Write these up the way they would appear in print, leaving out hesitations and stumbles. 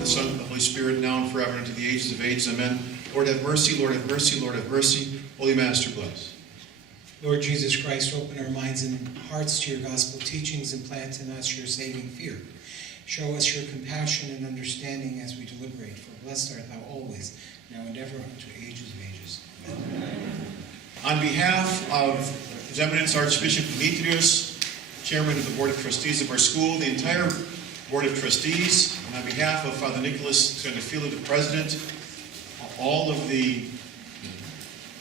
the Son, and the Holy Spirit, now and forever, and to the ages of ages. Amen. Lord have mercy, Lord have mercy, Lord have mercy. Holy Master, bless. Lord Jesus Christ, open our minds and hearts to your gospel teachings and plant in us your saving fear. Show us your compassion and understanding as we deliberate, for blessed art thou always, now and ever, unto ages of ages. Amen. On behalf of His Eminence Archbishop Demetrius, Chairman of the Board of Trustees of our school, the entire Board of Trustees, and on behalf of Father Nicholas Sandafila, the President, all of the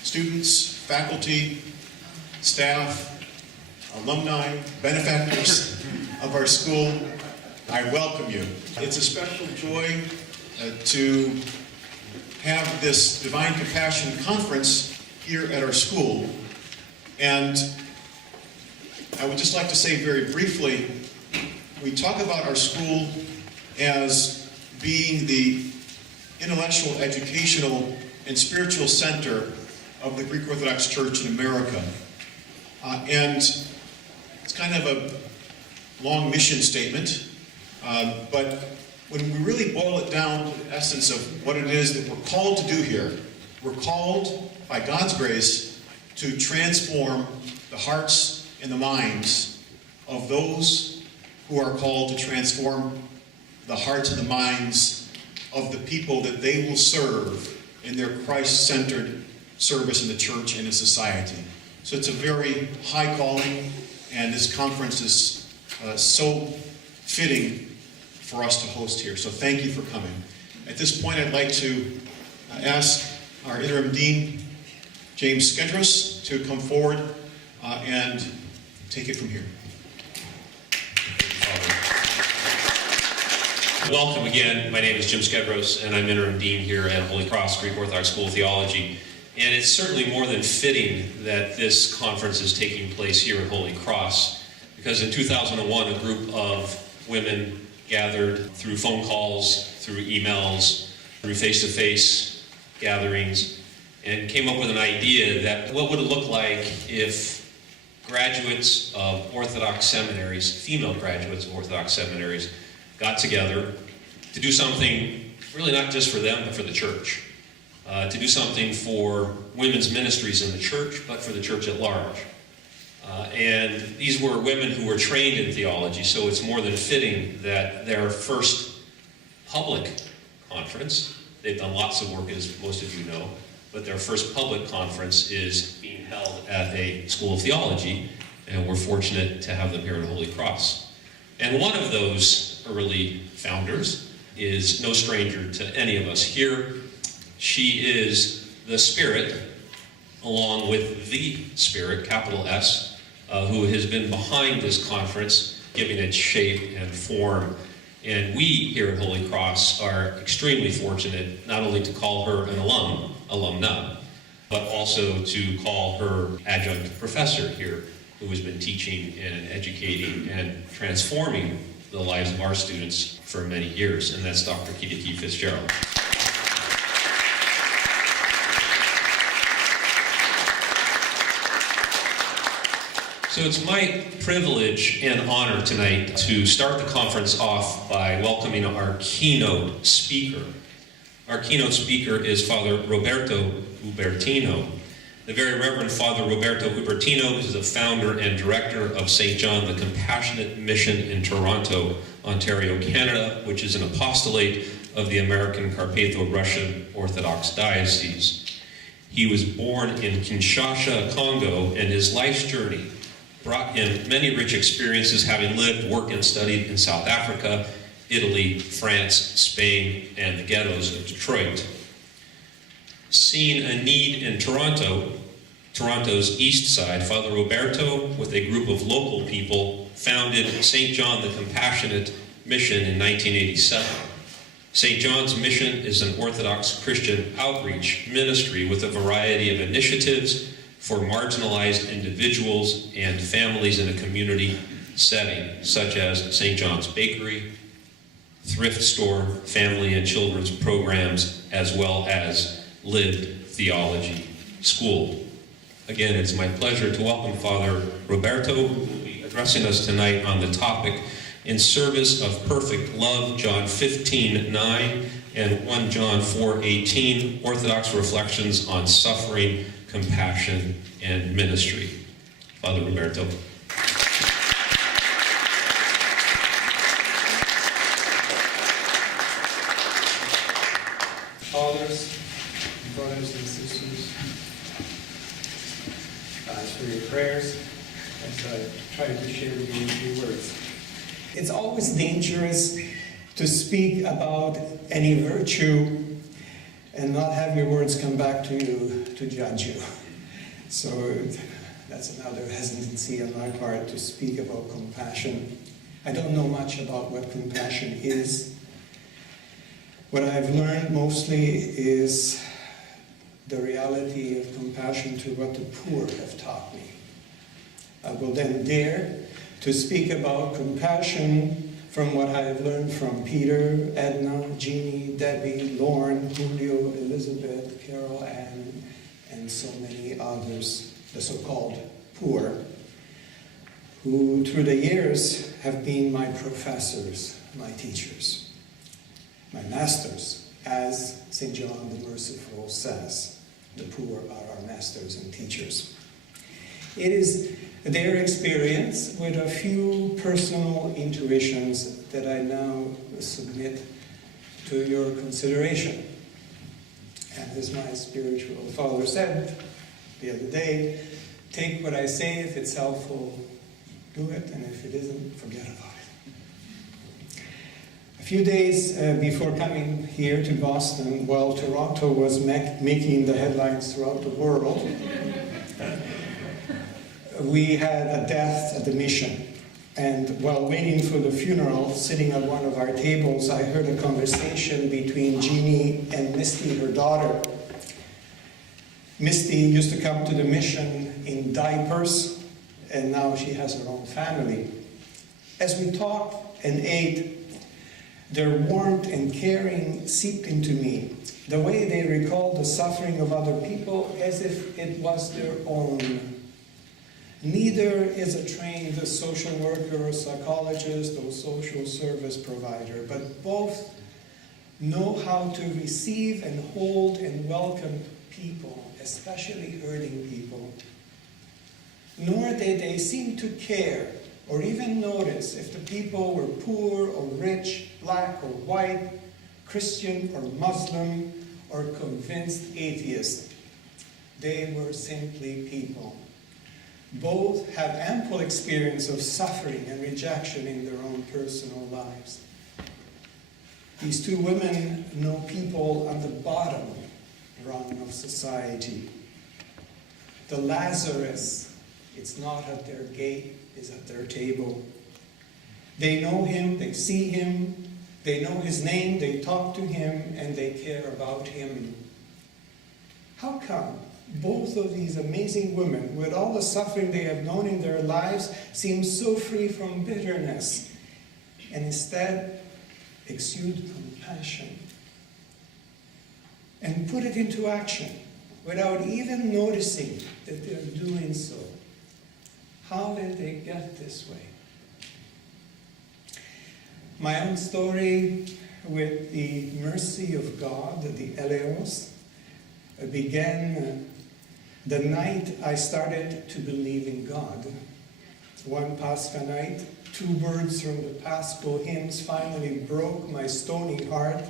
students, faculty, staff, alumni, benefactors of our school, I welcome you. It's a special joy to have this Divine Compassion Conference here at our school. And I would just like to say very briefly, we talk about our school as being the intellectual, educational, and spiritual center of the Greek Orthodox Church in America. And it's kind of a long mission statement, but when we really boil it down to the essence of what it is that we're called to do here, we're called, by God's grace, to transform the hearts and the minds of those who are called to transform the hearts and the minds of the people that they will serve in their Christ-centered service in the church and in society. So it's a very high calling, and this conference is so fitting for us to host here. So thank you for coming. At this point, I'd like to ask our interim dean, James Skedros, to come forward and take it from here. Welcome again. My name is Jim Skedros, and I'm interim dean here at Holy Cross Greek Orthodox School of Theology. And it's certainly more than fitting that this conference is taking place here at Holy Cross, because in 2001, a group of women gathered through phone calls, through emails, through face-to-face gatherings, and came up with an idea that what would it look like if graduates of Orthodox seminaries, female graduates of Orthodox seminaries, got together to do something really not just for them, but for the church. To do something for women's ministries in the church, but for the church at large. And these were women who were trained in theology, so it's more than fitting that their first public conference, they've done lots of work, as most of you know, but their first public conference is being held at a school of theology, and we're fortunate to have them here at Holy Cross. And one of those early founders is no stranger to any of us here. She is the Spirit, along with the Spirit, capital S, who has been behind this conference, giving it shape and form. And we here at Holy Cross are extremely fortunate not only to call her an alumna, but also to call her adjunct professor here, who has been teaching and educating and transforming the lives of our students for many years, and that's Dr. Keynote Fitzgerald. So it's my privilege and honor tonight to start the conference off by welcoming our keynote speaker. Our keynote speaker is Father Roberto Ubertino. The very Reverend Father Roberto Ubertino is the founder and director of St. John the Compassionate Mission in Toronto, Ontario, Canada, which is an apostolate of the American Carpatho-Russian Orthodox Diocese. He was born in Kinshasa, Congo, and his life's journey brought him many rich experiences, having lived, worked, and studied in South Africa, Italy, France, Spain, and the ghettos of Detroit. Seeing a need in Toronto's east side, Father Roberto, with a group of local people, founded St. John the Compassionate Mission in 1987. St. John's Mission is an Orthodox Christian outreach ministry with a variety of initiatives for marginalized individuals and families in a community setting, such as St. John's Bakery, thrift store, family and children's programs, as well as lived theology school. Again, it's my pleasure to welcome Father Roberto, who will be addressing us tonight on the topic in service of perfect love, John 15:9, and 1 John 4:18, Orthodox reflections on suffering, compassion, and ministry. Father Roberto. Fathers, brothers and sisters, for your prayers as I try to share with you a few words. It's always dangerous to speak about any virtue and not have your words come back to you to judge you. So that's another hesitancy on my part to speak about compassion. I don't know much about what compassion is. What I've learned mostly is the reality of compassion to what the poor have taught me. I will then dare to speak about compassion from what I have learned from Peter, Edna, Jeannie, Debbie, Lauren, Julio, Elizabeth, Carol, Ann, and so many others, the so-called poor, who through the years have been my professors, my teachers, my masters, as St. John the Merciful says, the poor are our masters and teachers. It is their experience with a few personal intuitions that I now submit to your consideration. And as my spiritual father said the other day, take what I say. If it's helpful, do it, and if it isn't, forget about it. A few days before coming here to Boston, while Toronto was making the headlines throughout the world, we had a death at the mission. And while waiting for the funeral, sitting at one of our tables, I heard a conversation between Jeannie and Misty, her daughter. Misty used to come to the mission in diapers, and now she has her own family. As we talked and ate, their warmth and caring seeped into me. The way they recalled the suffering of other people as if it was their own. Neither is a trained social worker or psychologist or social service provider, but both know how to receive and hold and welcome people, especially hurting people. Nor did they seem to care or even notice if the people were poor or rich, black or white, Christian or Muslim, or convinced atheist. They were simply people. Both have ample experience of suffering and rejection in their own personal lives. These two women know people on the bottom rung of society. The Lazarus, it's not at their gate, is at their table. They know him, they see him, they know his name, they talk to him, and they care about him. How come both of these amazing women, with all the suffering they have known in their lives, seem so free from bitterness, and instead exude compassion and put it into action without even noticing that they're doing so? How did they get this way? My own story with the mercy of God, the Eleos, began the night I started to believe in God. One Pascha night, 2 words from the Paschal hymns finally broke my stony heart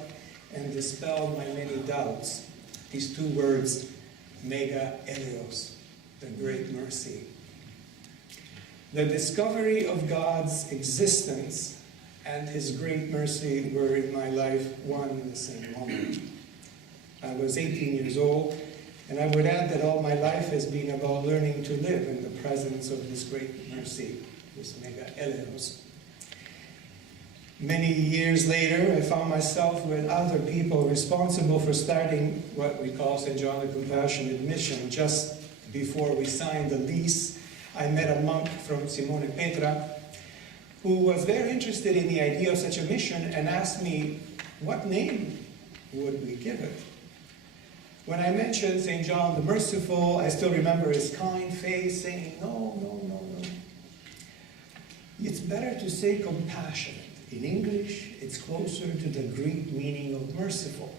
and dispelled my many doubts. These 2 words, Mega Eleos, the great mercy. The discovery of God's existence and his great mercy were in my life one and the same moment. I was 18 years old, and I would add that all my life has been about learning to live in the presence of this great mercy, this Mega Eleos. Many years later, I found myself with other people responsible for starting what we call St. John the Compassionate Mission. Just before we signed the lease, I met a monk from Simone Petra who was very interested in the idea of such a mission and asked me, what name would we give it? When I mentioned St. John the Merciful, I still remember his kind face saying, no, no, no, no. It's better to say compassionate. In English, it's closer to the Greek meaning of merciful.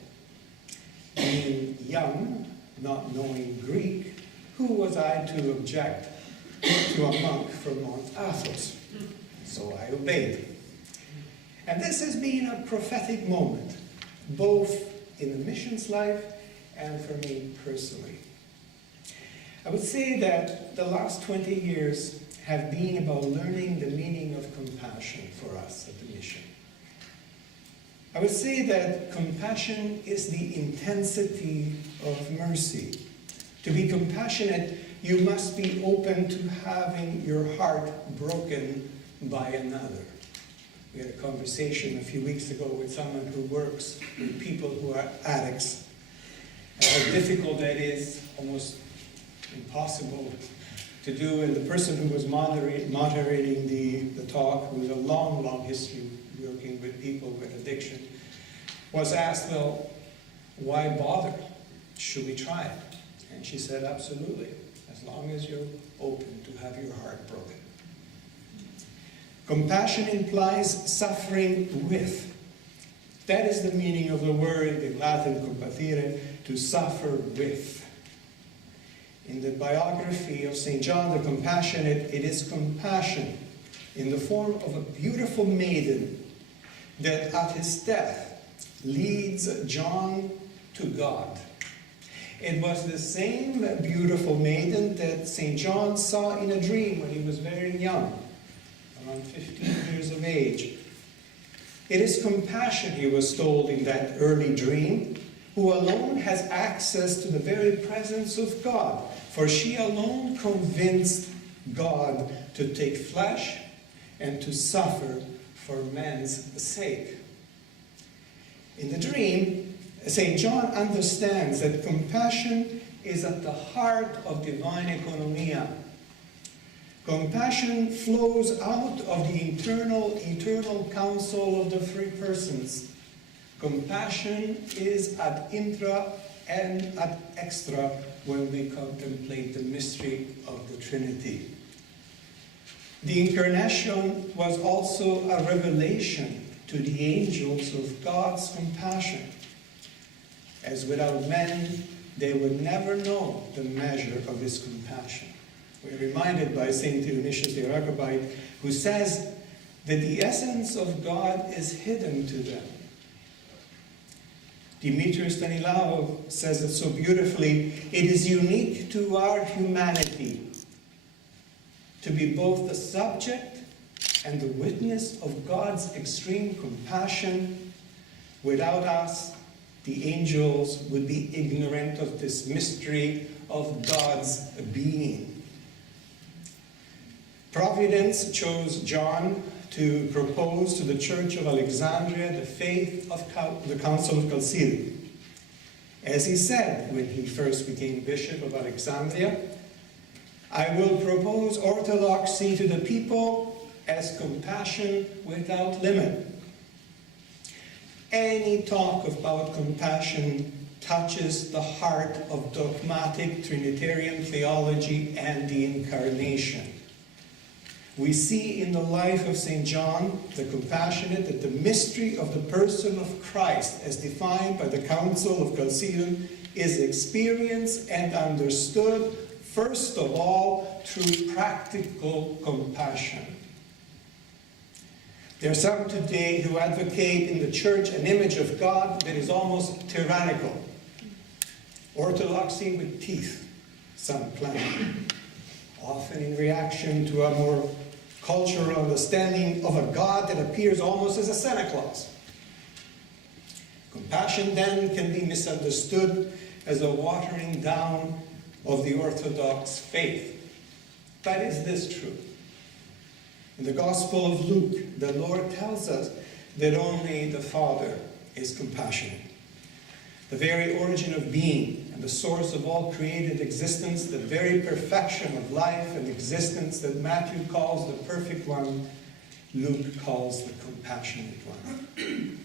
Being young, not knowing Greek, who was I to object to a monk from Mount Athos? So I obeyed. And this has been a prophetic moment, both in the missions life and for me personally. I would say that the last 20 years have been about learning the meaning of compassion for us at the mission. I would say that compassion is the intensity of mercy. To be compassionate, you must be open to having your heart broken by another. We had a conversation a few weeks ago with someone who works with people who are addicts, and how difficult that is, almost impossible to do. And the person who was moderating the talk, who has a long, long history working with people with addiction, was asked, well, why bother? Should we try it? And she said, absolutely, as long as you're open to have your heart broken. Compassion implies suffering with. That is the meaning of the word in Latin, compatire, to suffer with. In the biography of St. John the Compassionate, it is compassion in the form of a beautiful maiden that at his death leads John to God. It was the same beautiful maiden that St. John saw in a dream when he was very young, around 15 years of age. It is compassion, he was told in that early dream, who alone has access to the very presence of God, for she alone convinced God to take flesh and to suffer for man's sake. In the dream, St. John understands that compassion is at the heart of divine economia. Compassion flows out of the eternal counsel of the three persons. Compassion is ad intra and ad extra when we contemplate the mystery of the Trinity. The incarnation was also a revelation to the angels of God's compassion, as without men they would never know the measure of his compassion. We're reminded by St. Dionysius the Areopagite, who says that the essence of God is hidden to them. Demetrius Stanislaou says it so beautifully, it is unique to our humanity to be both the subject and the witness of God's extreme compassion. Without us, the angels would be ignorant of this mystery of God's being. Providence chose John to propose to the Church of Alexandria the faith of the Council of Chalcedon. As he said when he first became Bishop of Alexandria, I will propose orthodoxy to the people as compassion without limit. Any talk about compassion touches the heart of dogmatic Trinitarian theology and the Incarnation. We see in the life of St. John the Compassionate that the mystery of the person of Christ, as defined by the Council of Chalcedon, is experienced and understood, first of all, through practical compassion. There are some today who advocate in the church an image of God that is almost tyrannical. Orthodoxy with teeth, some claim, often in reaction to a more cultural understanding of a God that appears almost as a Santa Claus. Compassion then can be misunderstood as a watering down of the Orthodox faith. But is this true? In the Gospel of Luke, the Lord tells us that only the Father is compassionate. The very origin of being and the source of all created existence, the very perfection of life and existence that Matthew calls the perfect one, Luke calls the compassionate one.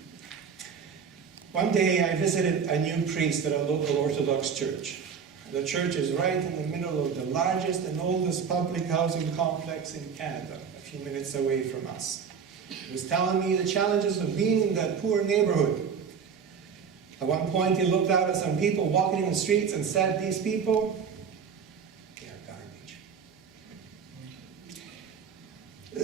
One day I visited a new priest at a local Orthodox church. The church is right in the middle of the largest and oldest public housing complex in Canada, a few minutes away from us. He was telling me the challenges of being in that poor neighborhood. At one point, he looked out at some people walking in the streets and said, "These people, they are garbage."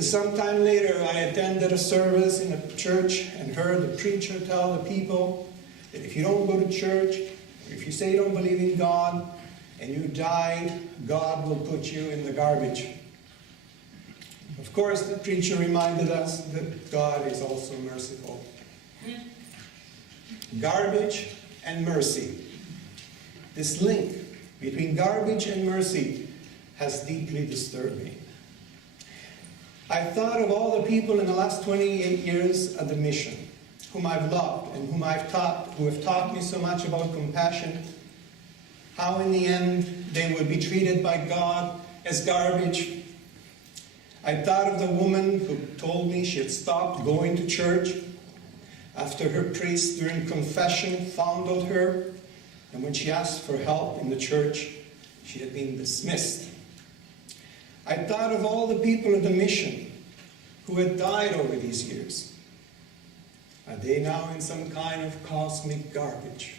Sometime later, I attended a service in a church and heard the preacher tell the people that if you don't go to church, or if you say you don't believe in God, and you die, God will put you in the garbage. Of course, the preacher reminded us that God is also merciful. Garbage and mercy. This link between garbage and mercy has deeply disturbed me. I thought of all the people in the last 28 years at the mission, whom I've loved and whom I've taught, who have taught me so much about compassion, how in the end they would be treated by God as garbage. I thought of the woman who told me she had stopped going to church after her priest during confession fondled her, and when she asked for help in the church, she had been dismissed. I thought of all the people at the mission who had died over these years. Are they now in some kind of cosmic garbage?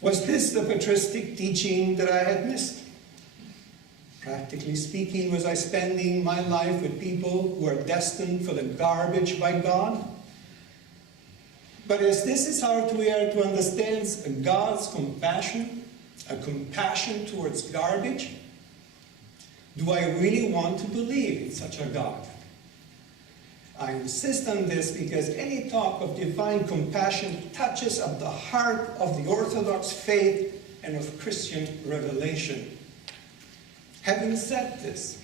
Was this the patristic teaching that I had missed? Practically speaking, was I spending my life with people who are destined for the garbage by God? But as this is how we are to understand God's compassion, a compassion towards garbage, do I really want to believe in such a God? I insist on this because any talk of divine compassion touches at the heart of the Orthodox faith and of Christian revelation. Having said this,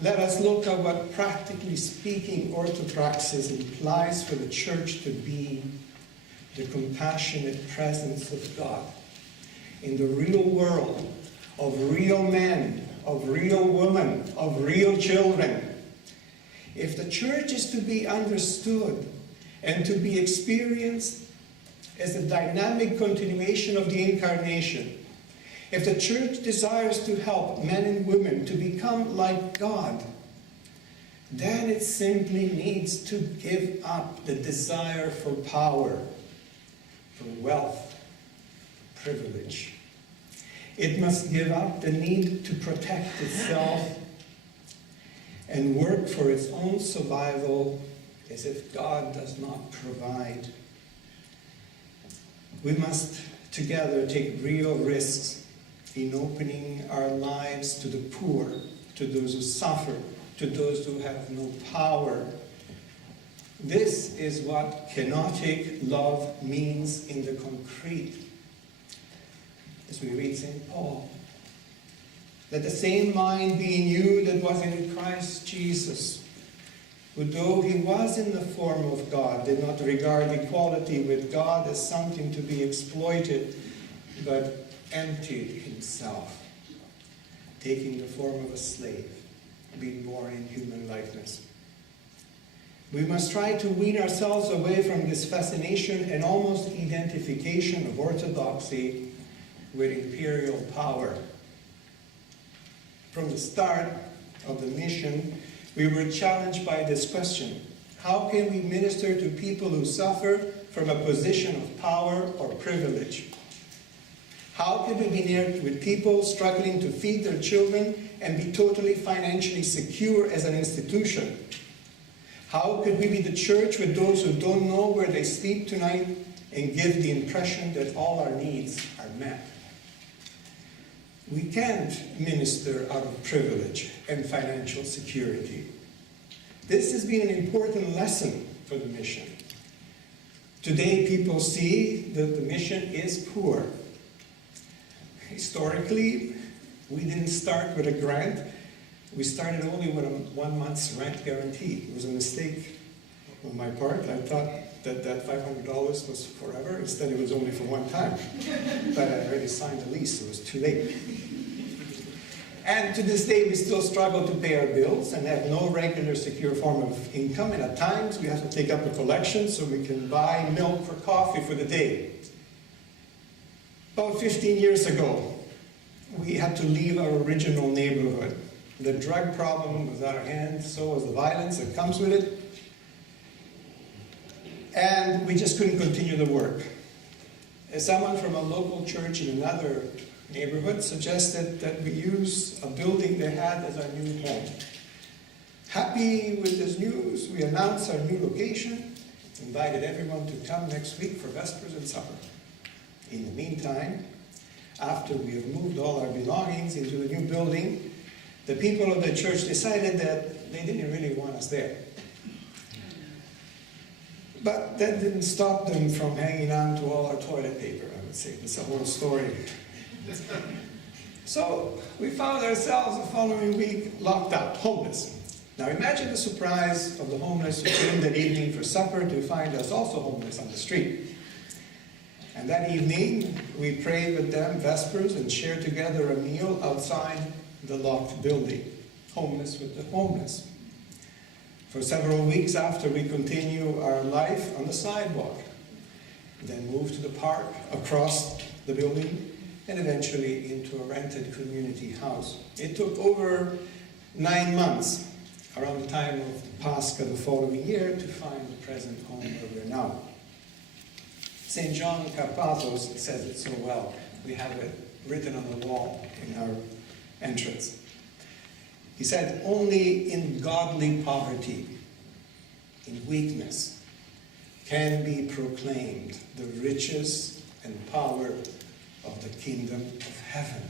let us look at what, practically speaking, orthopraxis implies for the Church to be the compassionate presence of God in the real world, of real men, of real women, of real children. If the Church is to be understood and to be experienced as a dynamic continuation of the Incarnation, if the Church desires to help men and women to become like God, then it simply needs to give up the desire for power, for wealth, privilege. It must give up the need to protect itself and work for its own survival as if God does not provide. We must together take real risks in opening our lives to the poor, to those who suffer, to those who have no power. This is what kenotic love means in the concrete. As we read St. Paul, let the same mind be in you that was in Christ Jesus, who though he was in the form of God, did not regard equality with God as something to be exploited, but emptied himself, taking the form of a slave, being born in human likeness. We must try to wean ourselves away from this fascination and almost identification of orthodoxy with imperial power. From the start of the mission, we were challenged by this question: how can we minister to people who suffer from a position of power or privilege? How can we be near with people struggling to feed their children and be totally financially secure as an institution? How could we be the Church with those who don't know where they sleep tonight and give the impression that all our needs are met? We can't minister out of privilege and financial security. This has been an important lesson for the mission. Today, people see that the mission is poor. Historically, we didn't start with a grant. We started only with a 1 month's rent guarantee. It was a mistake on my part. I thought that $500 was forever. Instead, it was only for one time. But I already signed the lease, so it was too late. And to this day, we still struggle to pay our bills and have no regular secure form of income. And at times, we have to take up a collection so we can buy milk for coffee for the day. About 15 years ago, we had to leave our original neighborhood. The drug problem was out of hand, so was the violence that comes with it. And we just couldn't continue the work. As someone from a local church in another neighborhood suggested that we use a building they had as our new home. Happy with this news, we announced our new location, invited everyone to come next week for Vespers and supper. In the meantime, after we have moved all our belongings into the new building, the people of the church decided that they didn't really want us there. But that didn't stop them from hanging on to all our toilet paper, I would say. It's a whole story. So we found ourselves the following week locked up, homeless. Now imagine the surprise of the homeless who came that evening for supper to find us also homeless on the street. And that evening, we prayed with them Vespers and shared together a meal outside the locked building, homeless with the homeless. For several weeks after, we continue our life on the sidewalk, then moved to the park across the building, and eventually into a rented community house. It took over 9 months, around the time of Pascha the following year, to find the present home where we're now. St. John Carpathos says it so well. We have it written on the wall in our entrance. He said, "Only in godly poverty, in weakness, can be proclaimed the riches and power of the kingdom of heaven."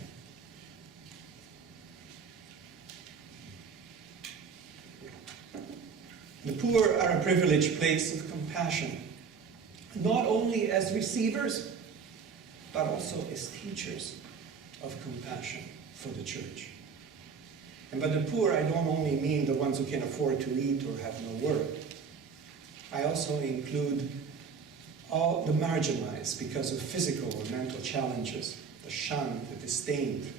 The poor are a privileged place of compassion, not only as receivers, but also as teachers of compassion for the church. And by the poor, I don't only mean the ones who can afford to eat or have no work. I also include all the marginalized because of physical or mental challenges, the shunned, the disdained,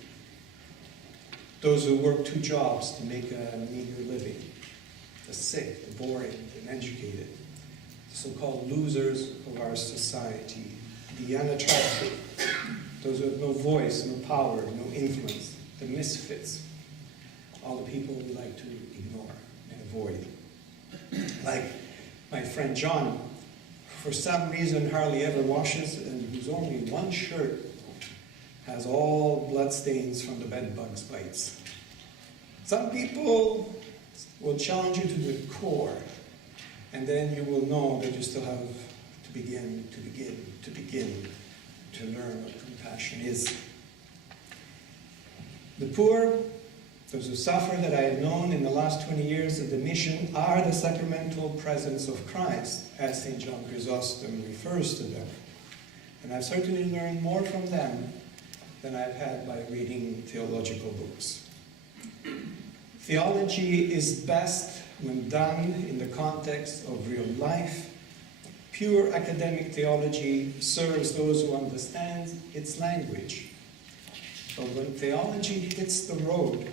those who work 2 jobs to make a meager living, the sick, the boring, the uneducated, the so-called losers of our society, the unattractive, those who have no voice, no power, no influence, the misfits, all the people we like to ignore and avoid. Like my friend John, for some reason hardly ever washes, and whose only one shirt has all bloodstains from the bed bugs' bites. Some people will challenge you to the core, and then you will know that you still have to begin to learn what compassion is. The poor, those who suffer that I have known in the last 20 years of the mission, are the sacramental presence of Christ, as St. John Chrysostom refers to them. And I've certainly learned more from them than I've had by reading theological books. Theology is best when done in the context of real life. Pure academic theology serves those who understand its language. But when theology hits the road,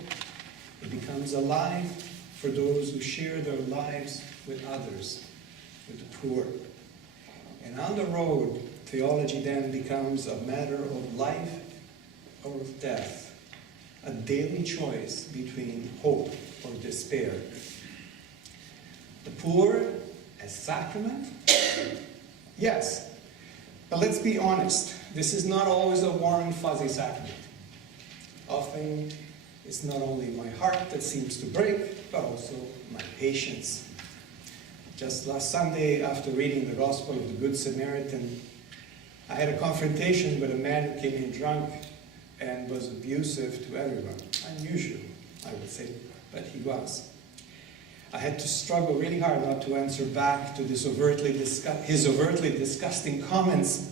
it becomes alive for those who share their lives with others, with the poor. And on the road, theology then becomes a matter of life or of death, a daily choice between hope or despair. The poor as sacrament? Yes, but let's be honest, this is not always a warm and fuzzy sacrament. Often, it's not only my heart that seems to break, but also my patience. Just last Sunday, after reading the Gospel of the Good Samaritan, I had a confrontation with a man who came in drunk and was abusive to everyone. Unusual, I would say, but he was. I had to struggle really hard not to answer back to his overtly disgusting comments.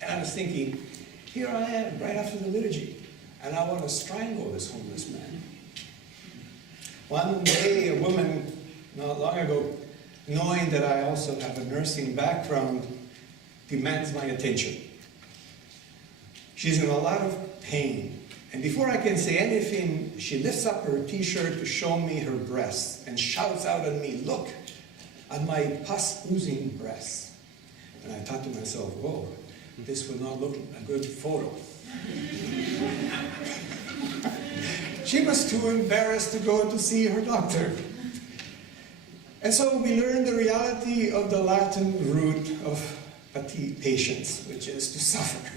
And I was thinking, here I am, right after the liturgy, and I want to strangle this homeless man. One day, a woman, not long ago, knowing that I also have a nursing background, demands my attention. She's in a lot of pain. And before I can say anything, she lifts up her t-shirt to show me her breasts and shouts out at me, "Look at my pus-oozing breasts." And I thought to myself, whoa, this would not look a good photo. She was too embarrassed to go to see her doctor. And so we learned the reality of the Latin root of patience, which is to suffer.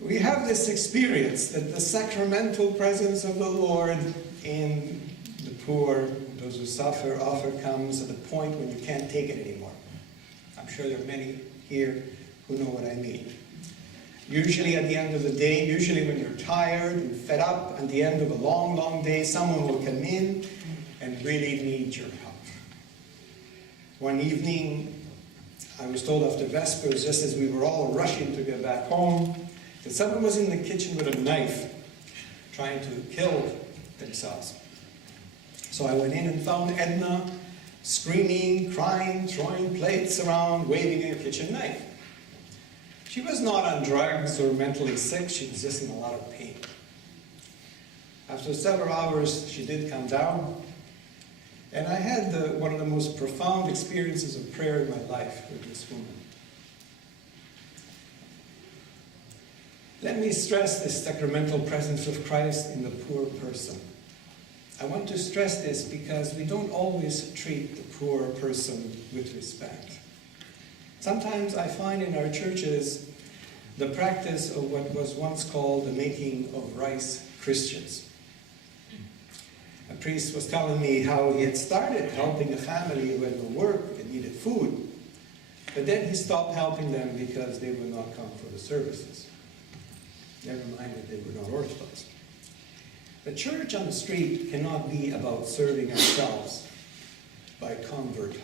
We have this experience that the sacramental presence of the Lord in the poor, those who suffer, often comes at a point when you can't take it anymore. I'm sure there are many here who know what I mean. Usually at the end of the day, usually when you're tired and fed up, at the end of a long, long day, someone will come in and really need your help. One evening, I was told after Vespers, just as we were all rushing to get back home, that someone was in the kitchen with a knife trying to kill themselves. So I went in and found Edna screaming, crying, throwing plates around, waving a kitchen knife. She was not on drugs or mentally sick, she was just in a lot of pain. After several hours, she did come down, and I had one of the most profound experiences of prayer in my life with this woman. Let me stress this sacramental presence of Christ in the poor person. I want to stress this because we don't always treat the poor person with respect. Sometimes I find in our churches the practice of what was once called the making of rice Christians. A priest was telling me how he had started helping a family who had no work and needed food, but then he stopped helping them because they would not come for the services. Never mind that they were not Orthodox. The church on the street cannot be about serving ourselves by convert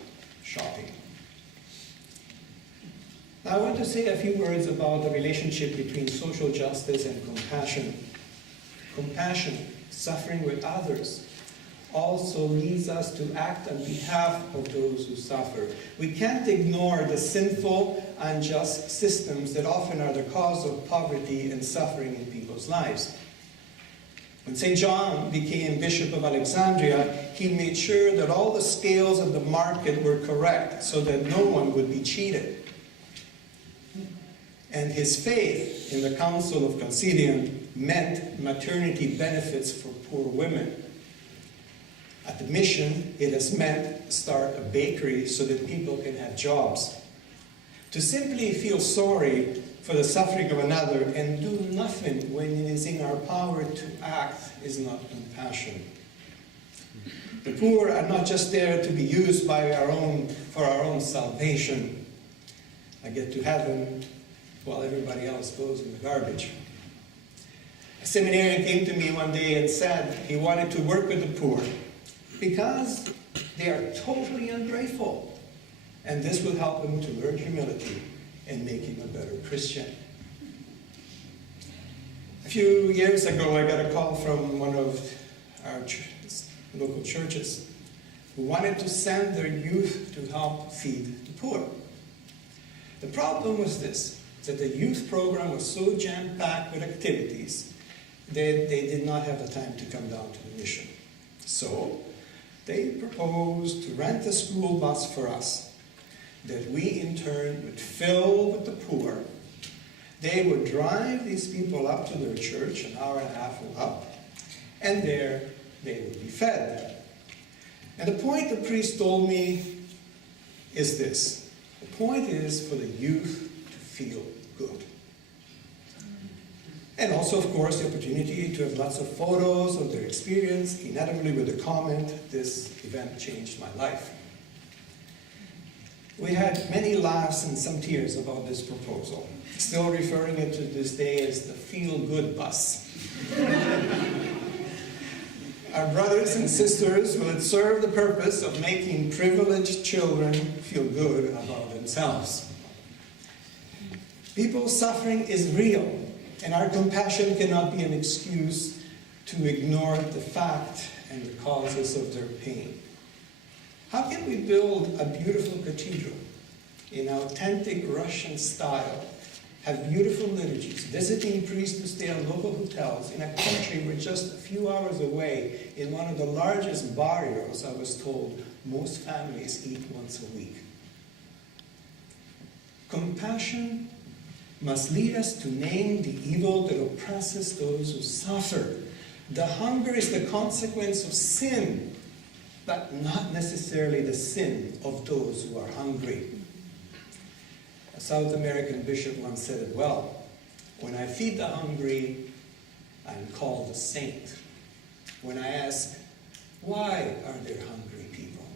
shopping. Now I want to say a few words about the relationship between social justice and compassion. Compassion, suffering with others, also leads us to act on behalf of those who suffer. We can't ignore the sinful, unjust systems that often are the cause of poverty and suffering in people's lives. When St. John became Bishop of Alexandria, he made sure that all the scales of the market were correct so that no one would be cheated. And his faith in the Council of Chalcedon meant maternity benefits for poor women. At the mission, it has meant start a bakery so that people can have jobs. To simply feel sorry for the suffering of another and do nothing when it is in our power to act is not compassion. The poor are not just there to be used for our own salvation. I get to heaven while everybody else goes in the garbage. A seminarian came to me one day and said he wanted to work with the poor because they are totally ungrateful, and this will help him to learn humility and make him a better Christian. A few years ago, I got a call from one of our local churches who wanted to send their youth to help feed the poor. The problem was this, that the youth program was so jam-packed with activities that they did not have the time to come down to the mission. So they proposed to rent a school bus for us that we in turn would fill with the poor. They would drive these people up to their church, an hour and a half up, and there they would be fed. And the point the priest told me is this. The point is for the youth to feel good. And also, of course, the opportunity to have lots of photos of their experience, inevitably with the comment, "This event changed my life." We had many laughs and some tears about this proposal, still referring it to this day as the feel-good bus. Our brothers and sisters will serve the purpose of making privileged children feel good about themselves. People's suffering is real, and our compassion cannot be an excuse to ignore the fact and the causes of their pain. How can we build a beautiful cathedral in authentic Russian style, have beautiful liturgies, visiting priests who stay in local hotels in a country where just a few hours away, in one of the largest barrios, I was told, most families eat once a week? Compassion must lead us to name the evil that oppresses those who suffer. The hunger is the consequence of sin, but not necessarily the sin of those who are hungry. A South American bishop once said it well, "When I feed the hungry, I'm called a saint. When I ask, why are there hungry people,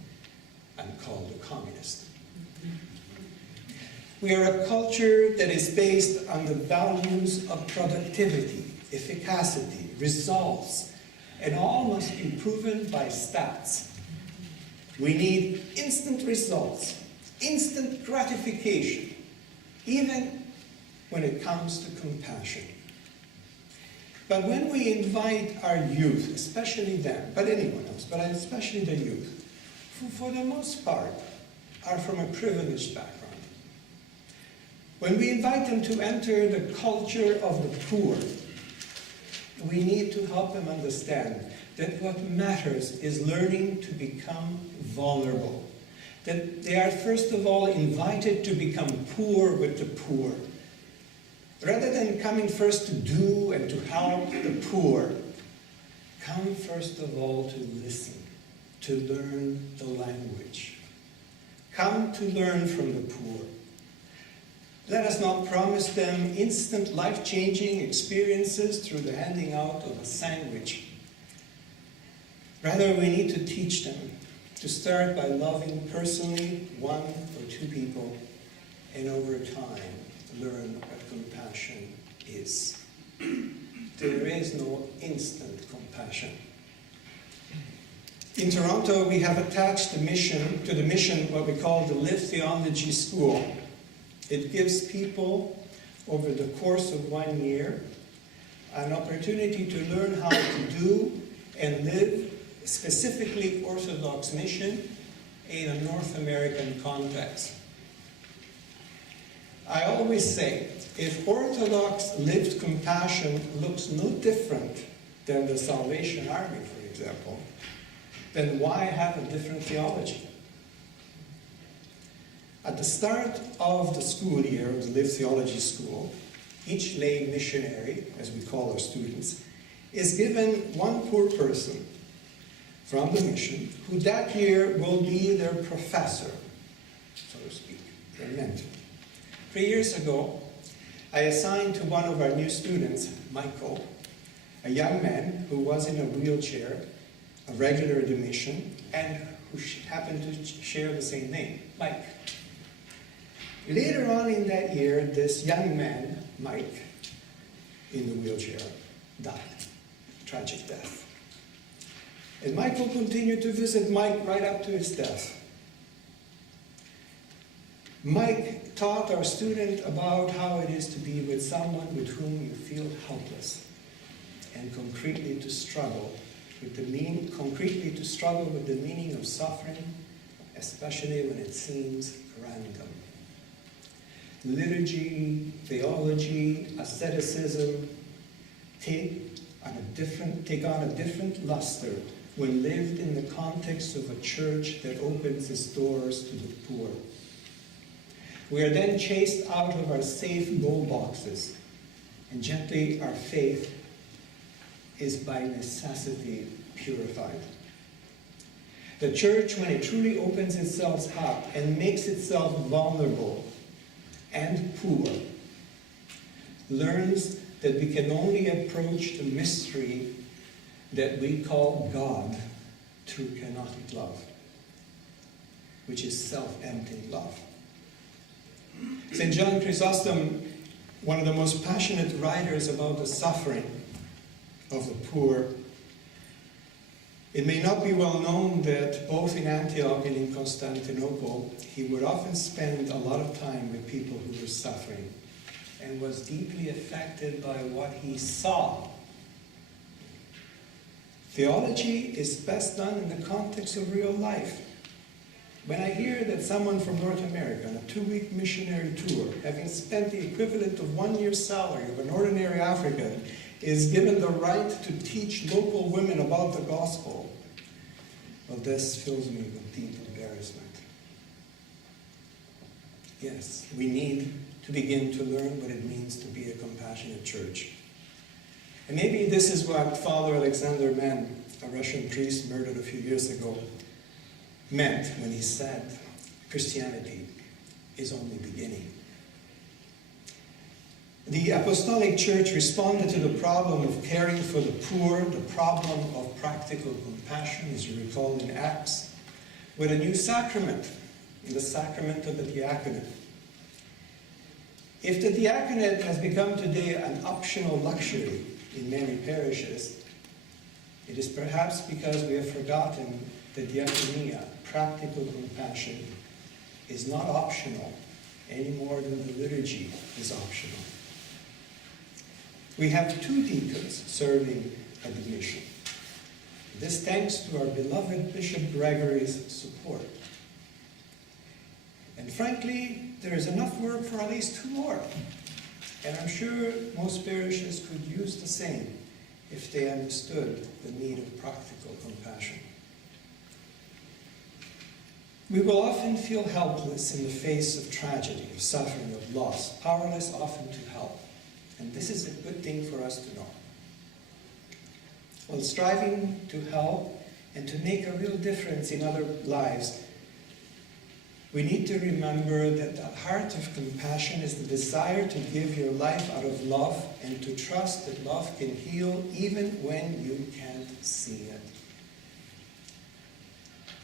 I'm called a communist." We are a culture that is based on the values of productivity, efficacy, results, and all must be proven by stats. We need instant results, instant gratification, even when it comes to compassion. But when we invite our youth, especially them, but anyone else, but especially the youth, who for the most part are from a privileged background, when we invite them to enter the culture of the poor, we need to help them understand that what matters is learning to become vulnerable. That they are first of all invited to become poor with the poor. Rather than coming first to do and to help the poor, come first of all to listen, to learn the language. Come to learn from the poor. Let us not promise them instant life-changing experiences through the handing out of a sandwich. Rather, we need to teach them to start by loving personally one or two people, and over time learn what compassion is. There is no instant compassion. In Toronto, we have attached to the mission what we call the Live Theology School. It gives people, over the course of 1 year, an opportunity to learn how to do and live specifically Orthodox mission in a North American context. I always say, if Orthodox lived compassion looks no different than the Salvation Army, for example, then why have a different theology? At the start of the school year, of the Live Theology School, each lay missionary, as we call our students, is given one poor person from the mission, who that year will be their professor, so to speak, their mentor. 3 years ago, I assigned to one of our new students, Michael, a young man who was in a wheelchair, a regular at the mission, and who happened to share the same name, Mike. Later on in that year, this young man, Mike, in the wheelchair, died. Tragic death. And Michael continued to visit Mike right up to his death. Mike taught our student about how it is to be with someone with whom you feel helpless, and concretely to struggle with the meaning of suffering, especially when it seems random. Liturgy, theology, asceticism take on a different luster when lived in the context of a church that opens its doors to the poor. We are then chased out of our safe goal boxes, and gently our faith is by necessity purified. The church, when it truly opens itself up and makes itself vulnerable and poor, learns that we can only approach the mystery that we call God through kenotic love, which is self-emptying love. St. John Chrysostom, one of the most passionate writers about the suffering of the poor, it may not be well known that both in Antioch and in Constantinople, he would often spend a lot of time with people who were suffering and was deeply affected by what he saw. Theology is best done in the context of real life. When I hear that someone from North America on a 2-week missionary tour, having spent the equivalent of 1 year's salary of an ordinary African, is given the right to teach local women about the gospel, well, this fills me with deep embarrassment. Yes, we need to begin to learn what it means to be a compassionate church. And maybe this is what Father Alexander Men, a Russian priest murdered a few years ago, meant when he said, Christianity is only beginning. The Apostolic Church responded to the problem of caring for the poor, the problem of practical compassion, as you recall in Acts, with a new sacrament, the sacrament of the diaconate. If the diaconate has become today an optional luxury in many parishes, it is perhaps because we have forgotten that diaconia, practical compassion, is not optional any more than the liturgy is optional. We have 2 deacons serving at the mission. This thanks to our beloved Bishop Gregory's support. And frankly, there is enough work for at least 2 more. And I'm sure most parishes could use the same if they understood the need of practical compassion. We will often feel helpless in the face of tragedy, of suffering, of loss, powerless often to help. And this is a good thing for us to know. While striving to help and to make a real difference in other lives, we need to remember that the heart of compassion is the desire to give your life out of love and to trust that love can heal even when you can't see it.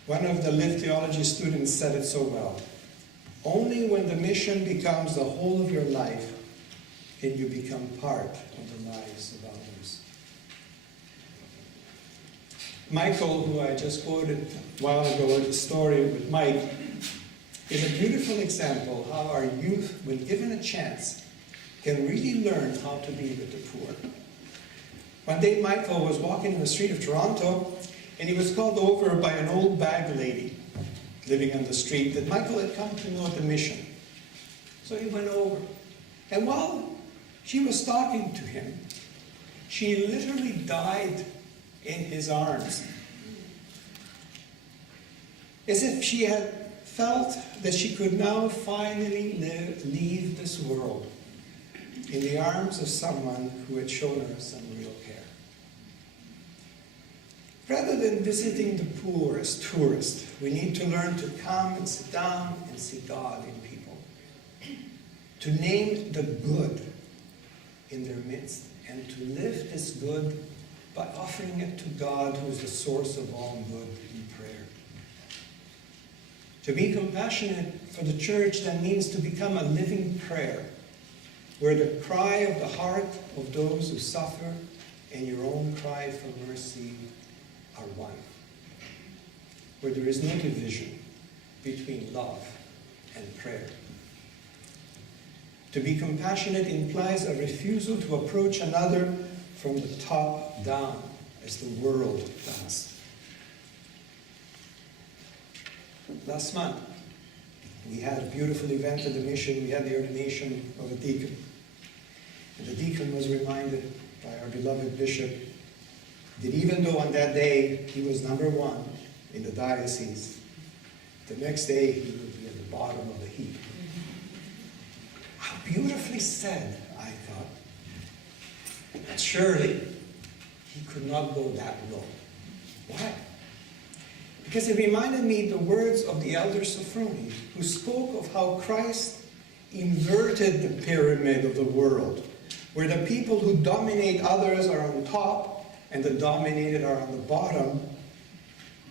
One of the Live Theology students said it so well. Only when the mission becomes the whole of your life can you become part of the lives of others. Michael, who I just quoted a while ago, the story with Mike, is a beautiful example how our youth, when given a chance, can really learn how to be with the poor. One day Michael was walking in the street of Toronto, and he was called over by an old bag lady living on the street that Michael had come to know at the mission. So he went over, and while she was talking to him, she literally died in his arms, as if she had felt that she could now finally leave this world in the arms of someone who had shown her some real care. Rather than visiting the poor as tourists, we need to learn to come and sit down and see God in people, to name the good in their midst and to live this good by offering it to God, who is the source of all good, in prayer. To be compassionate for the church then means to become a living prayer, where the cry of the heart of those who suffer and your own cry for mercy are one, where there is no division between love and prayer. To be compassionate implies a refusal to approach another from the top down, as the world does. Last month, we had a beautiful event at the mission. We had the ordination of a deacon. And the deacon was reminded by our beloved bishop that even though on that day he was number 1 in the diocese, the next day he would be at the bottom of the heap. How beautifully said, I thought. But surely he could not go that low. Why? Because it reminded me the words of the elder Sophroni, who spoke of how Christ inverted the pyramid of the world, where the people who dominate others are on top and the dominated are on the bottom.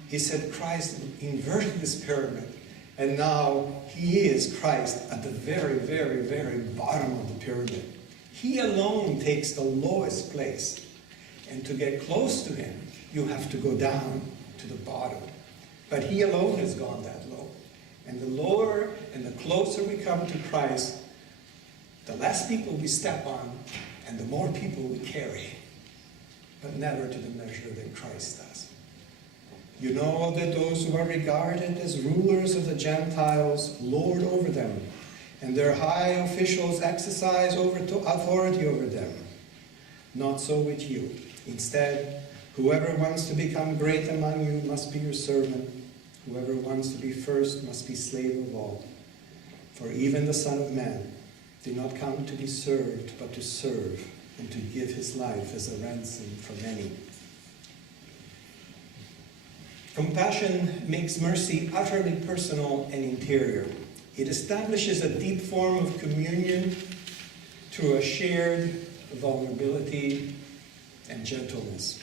He said Christ inverted this pyramid, and now he is Christ at the very, very, very bottom of the pyramid. He alone takes the lowest place, and to get close to him, you have to go down to the bottom. But he alone has gone that low. And the lower and the closer we come to Christ, the less people we step on and the more people we carry, but never to the measure that Christ does. You know that those who are regarded as rulers of the Gentiles lord over them, and their high officials exercise authority over them. Not so with you. Instead, whoever wants to become great among you must be your servant. Whoever wants to be first must be slave of all. For even the Son of Man did not come to be served, but to serve, and to give his life as a ransom for many. Compassion makes mercy utterly personal and interior. It establishes a deep form of communion through a shared vulnerability and gentleness.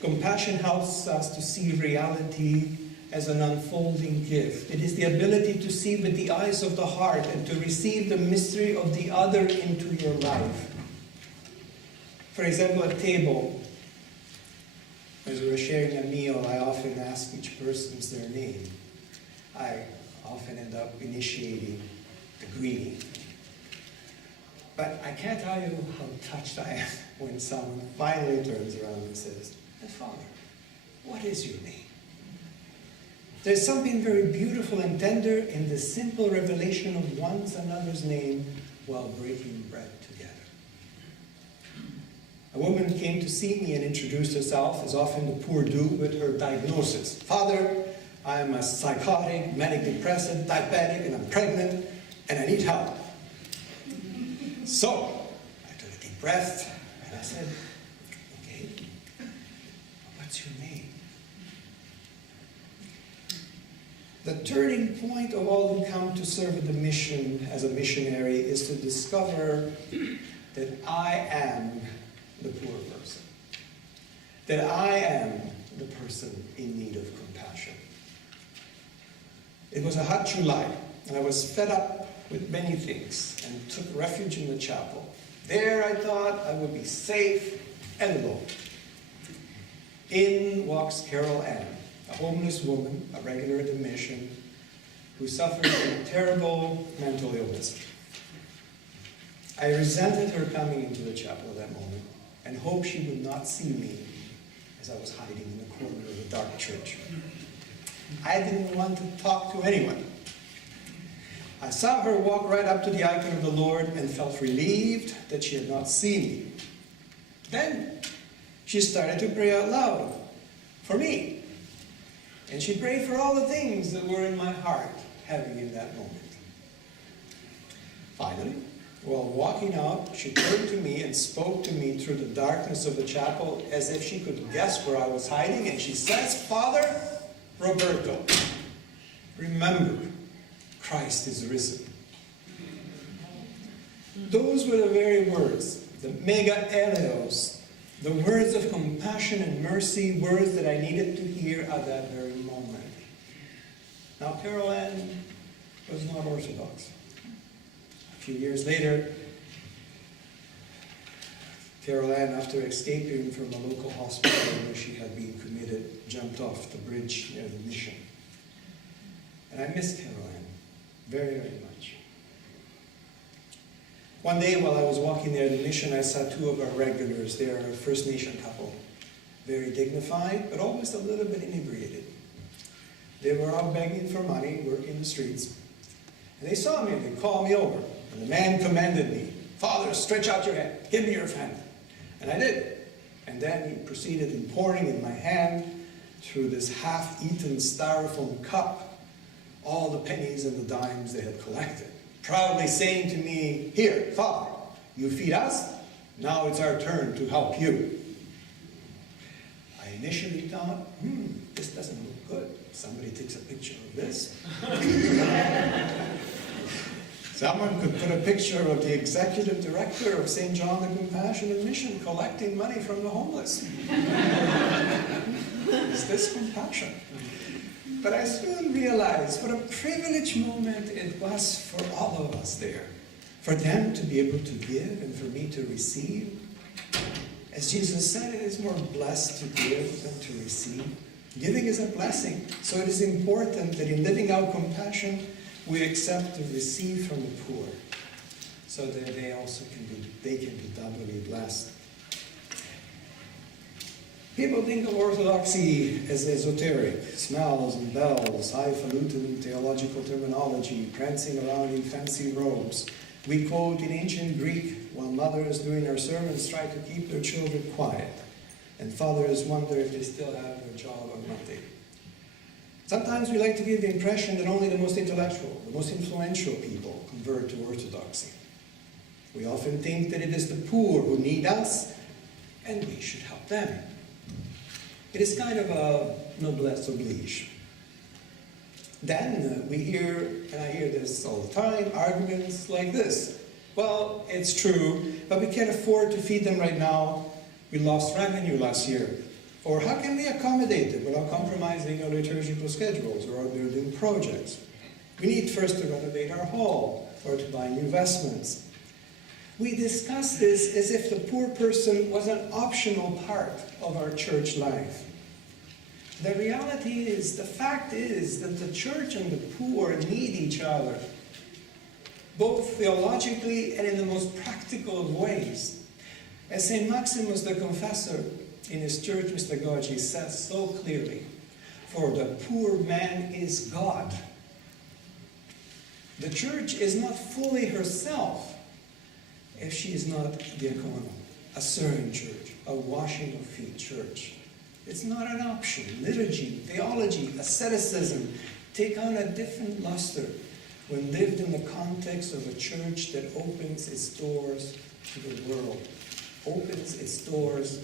Compassion helps us to see reality as an unfolding gift. It is the ability to see with the eyes of the heart and to receive the mystery of the other into your life. For example, at table, as we're sharing a meal, I often ask each person their name. I often end up initiating the greeting. But I can't tell you how touched I am when someone finally turns around and says, "And Father, what is your name?" There's something very beautiful and tender in the simple revelation of one another's name while breaking bread together. A woman came to see me and introduced herself, as often the poor do, with her diagnosis. "Father, I am a psychotic, manic depressive, diabetic, and I'm pregnant, and I need help." So, I took a deep breath, and I said, "Okay, what's your name?" The turning point of all who come to serve in the mission as a missionary is to discover that I am the poor person. That I am the person in need of compassion. It was a hot July, and I was fed up with many things and took refuge in the chapel. There I thought I would be safe and alone. In walks Carol Ann, a homeless woman, a regular at the mission, who suffered from terrible mental illness. I resented her coming into the chapel at that moment and hoped she would not see me as I was hiding in the corner of the dark church. I didn't want to talk to anyone. I saw her walk right up to the icon of the Lord and felt relieved that she had not seen me. Then she started to pray out loud for me. And she prayed for all the things that were in my heart heavy in that moment. Finally, while walking out, she turned to me and spoke to me through the darkness of the chapel as if she could guess where I was hiding. And she says, "Father Roberto, remember, Christ is risen." Those were the very words, the mega eleos, the words of compassion and mercy, words that I needed to hear at that very moment. Now, Carol Ann was not Orthodox. A few years later, Carol Ann, after escaping from a local hospital where she had been committed, jumped off the bridge near the mission. And I miss Carol Ann very, very much. One day while I was walking near the mission, I saw two of our regulars. They are a First Nation couple, very dignified, but almost a little bit inebriated. They were out begging for money, working the streets. And they saw me and they called me over. And the man commanded me, "Father, stretch out your hand. Give me your hand." And I did. And then he proceeded in pouring in my hand through this half-eaten styrofoam cup all the pennies and the dimes they had collected, proudly saying to me, "Here, Father, you feed us. Now it's our turn to help you." I initially thought, this doesn't look good. Somebody takes a picture of this. Someone could put a picture of the executive director of St. John the Compassionate Mission collecting money from the homeless. Is this compassion? But I soon realized what a privileged moment it was for all of us there. For them to be able to give and for me to receive. As Jesus said, it is more blessed to give than to receive. Giving is a blessing. So it is important that in living out compassion, we accept to receive from the poor, so that they can be doubly blessed. People think of Orthodoxy as esoteric, smells and bells, highfalutin theological terminology, prancing around in fancy robes. We quote in ancient Greek while mothers during our sermons try to keep their children quiet, and fathers wonder if they still have their job on Monday. Sometimes we like to give the impression that only the most intellectual, the most influential people convert to Orthodoxy. We often think that it is the poor who need us, and we should help them. It is kind of a noblesse oblige. Then we hear, and I hear this all the time, arguments like this. Well, it's true, but we can't afford to feed them right now. We lost revenue last year. Or how can we accommodate them without compromising our liturgical schedules or our building projects? We need first to renovate our hall or to buy new vestments. We discuss this as if the poor person was an optional part of our church life. The reality is, the fact is that the church and the poor need each other, both theologically and in the most practical of ways. As St. Maximus the Confessor in his church mystagogy says so clearly, for the poor man is God. The church is not fully herself if she is not diaconal, a serving church, a washing of feet church. It's not an option. Liturgy, theology, asceticism take on a different luster when lived in the context of a church that opens its doors to the world, opens its doors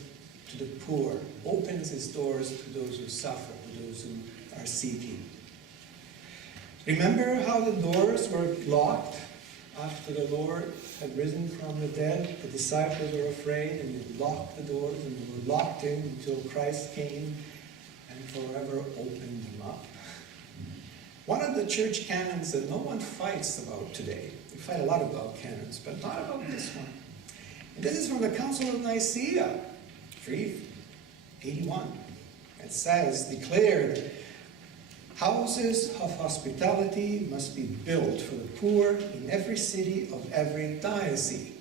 to the poor, opens its doors to those who suffer, to those who are seeking. Remember how the doors were locked after the Lord had risen from the dead? The disciples were afraid and they locked the doors and they were locked in until Christ came and forever opened them up. One of the church canons that no one fights about today, we fight a lot about canons, but not about this one. And this is from the Council of Nicaea, 381. It says, declared, houses of hospitality must be built for the poor in every city of every diocese.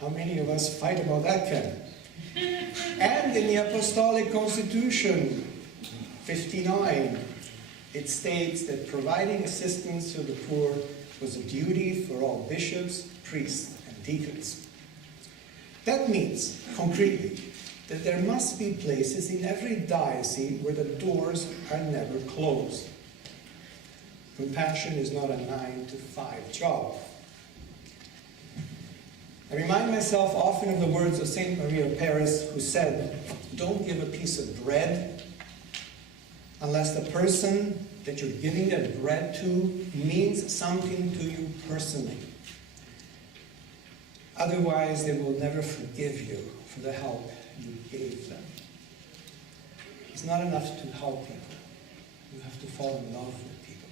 How many of us fight about that canon? And in the Apostolic Constitution, 59, it states that providing assistance to the poor was a duty for all bishops, priests, and deacons. That means, concretely, that there must be places in every diocese where the doors are never closed. Compassion is not a 9-to-5 job. I remind myself often of the words of Saint Maria of Paris, who said, don't give a piece of bread unless the person that you're giving that bread to means something to you personally. Otherwise, they will never forgive you for the help you gave them. It's not enough to help people. You have to fall in love with people.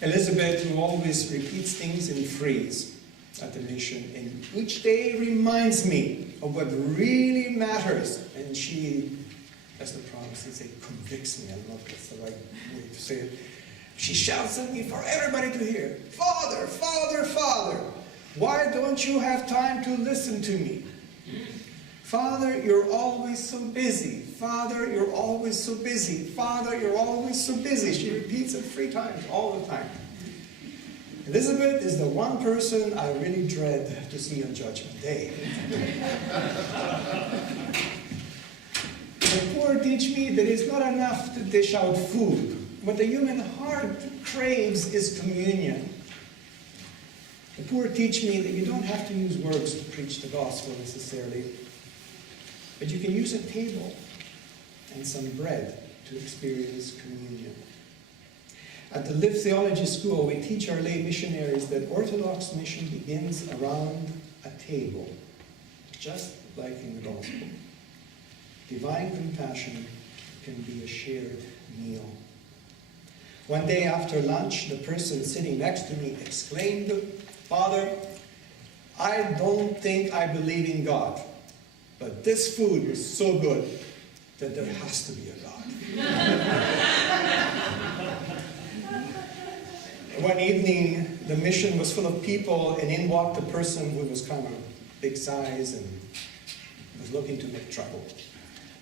Elizabeth, who always repeats things in phrase at the mission, and each day reminds me of what really matters, and she, as the Protestants say, convicts me. I don't know if that's the right way to say it. She shouts at me for everybody to hear, Father, Father, Father, why don't you have time to listen to me? Father, you're always so busy. Father, you're always so busy. Father, you're always so busy. She repeats it 3 times all the time. Elizabeth is the one person I really dread to see on Judgment Day. The poor teach me that it's not enough to dish out food. What the human heart craves is communion. The poor teach me that you don't have to use words to preach the gospel necessarily, but you can use a table and some bread to experience communion. At the Live Theology School, we teach our lay missionaries that Orthodox mission begins around a table, just like in the gospel. Divine compassion can be a shared meal. One day after lunch, the person sitting next to me exclaimed, Father, I don't think I believe in God, but this food is so good that there has to be a God. One evening, the mission was full of people, and in walked a person who was kind of big size and was looking to make trouble.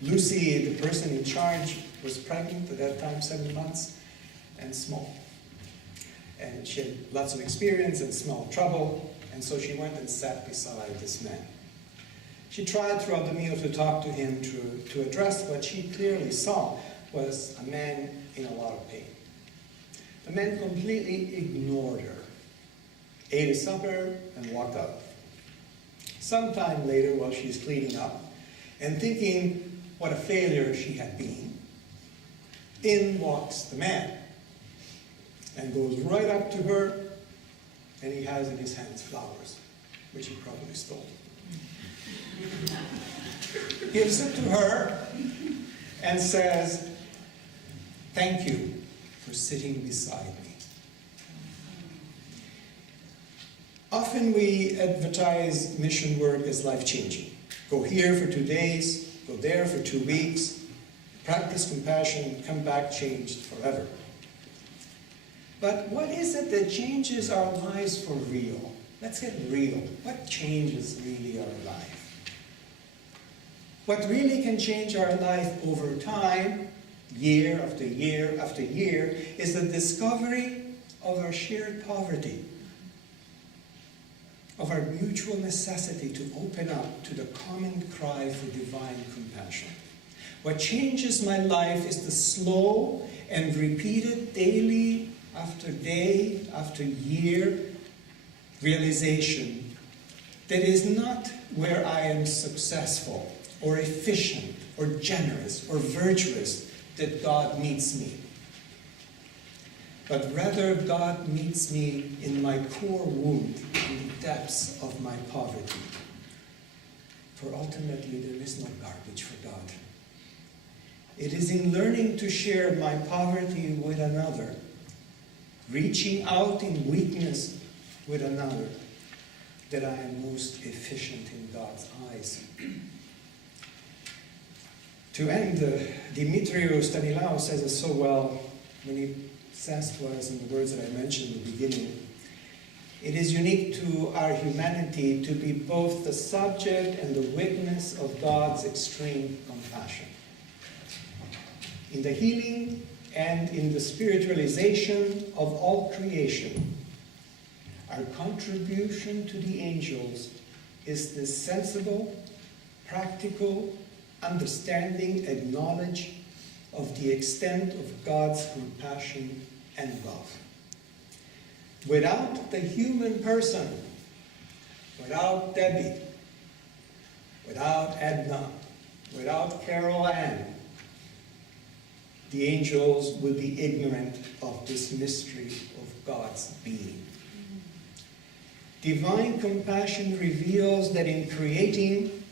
Lucy, the person in charge, was pregnant at that time, 7 months, and small. And she had lots of experience and small trouble, and so she went and sat beside this man. She tried throughout the meal to talk to him to address what she clearly saw was a man in a lot of pain. The man completely ignored her, ate his supper, and walked out. Sometime later, while she's cleaning up and thinking what a failure she had been, in walks the man and goes right up to her, and he has in his hands flowers, which he probably stole. Gives it to her and says, "Thank you for sitting beside me." Often we advertise mission work as life-changing. Go here for 2 days, go there for 2 weeks, practice compassion, come back changed forever. But what is it that changes our lives for real? Let's get real. What changes really our life? What really can change our life over time, year after year after year, is the discovery of our shared poverty, of our mutual necessity to open up to the common cry for divine compassion. What changes my life is the slow and repeated daily after day after year realization that is not where I am successful or efficient or generous or virtuous that God meets me. But rather God meets me in my core wound, in the depths of my poverty. For ultimately there is no garbage for God. It is in learning to share my poverty with another, reaching out in weakness with another, that I am most efficient in God's eyes. To end, Dimitrios Stanislaou says it so well when he says to us in the words that I mentioned in the beginning, "It is unique to our humanity to be both the subject and the witness of God's extreme compassion. In the healing and in the spiritualization of all creation, our contribution to the angels is the sensible, practical, understanding, acknowledge of the extent of God's compassion and love. Without the human person, without Debbie, without Edna, without Carol Ann, the angels would be ignorant of this mystery of God's being. Divine compassion reveals that in creating,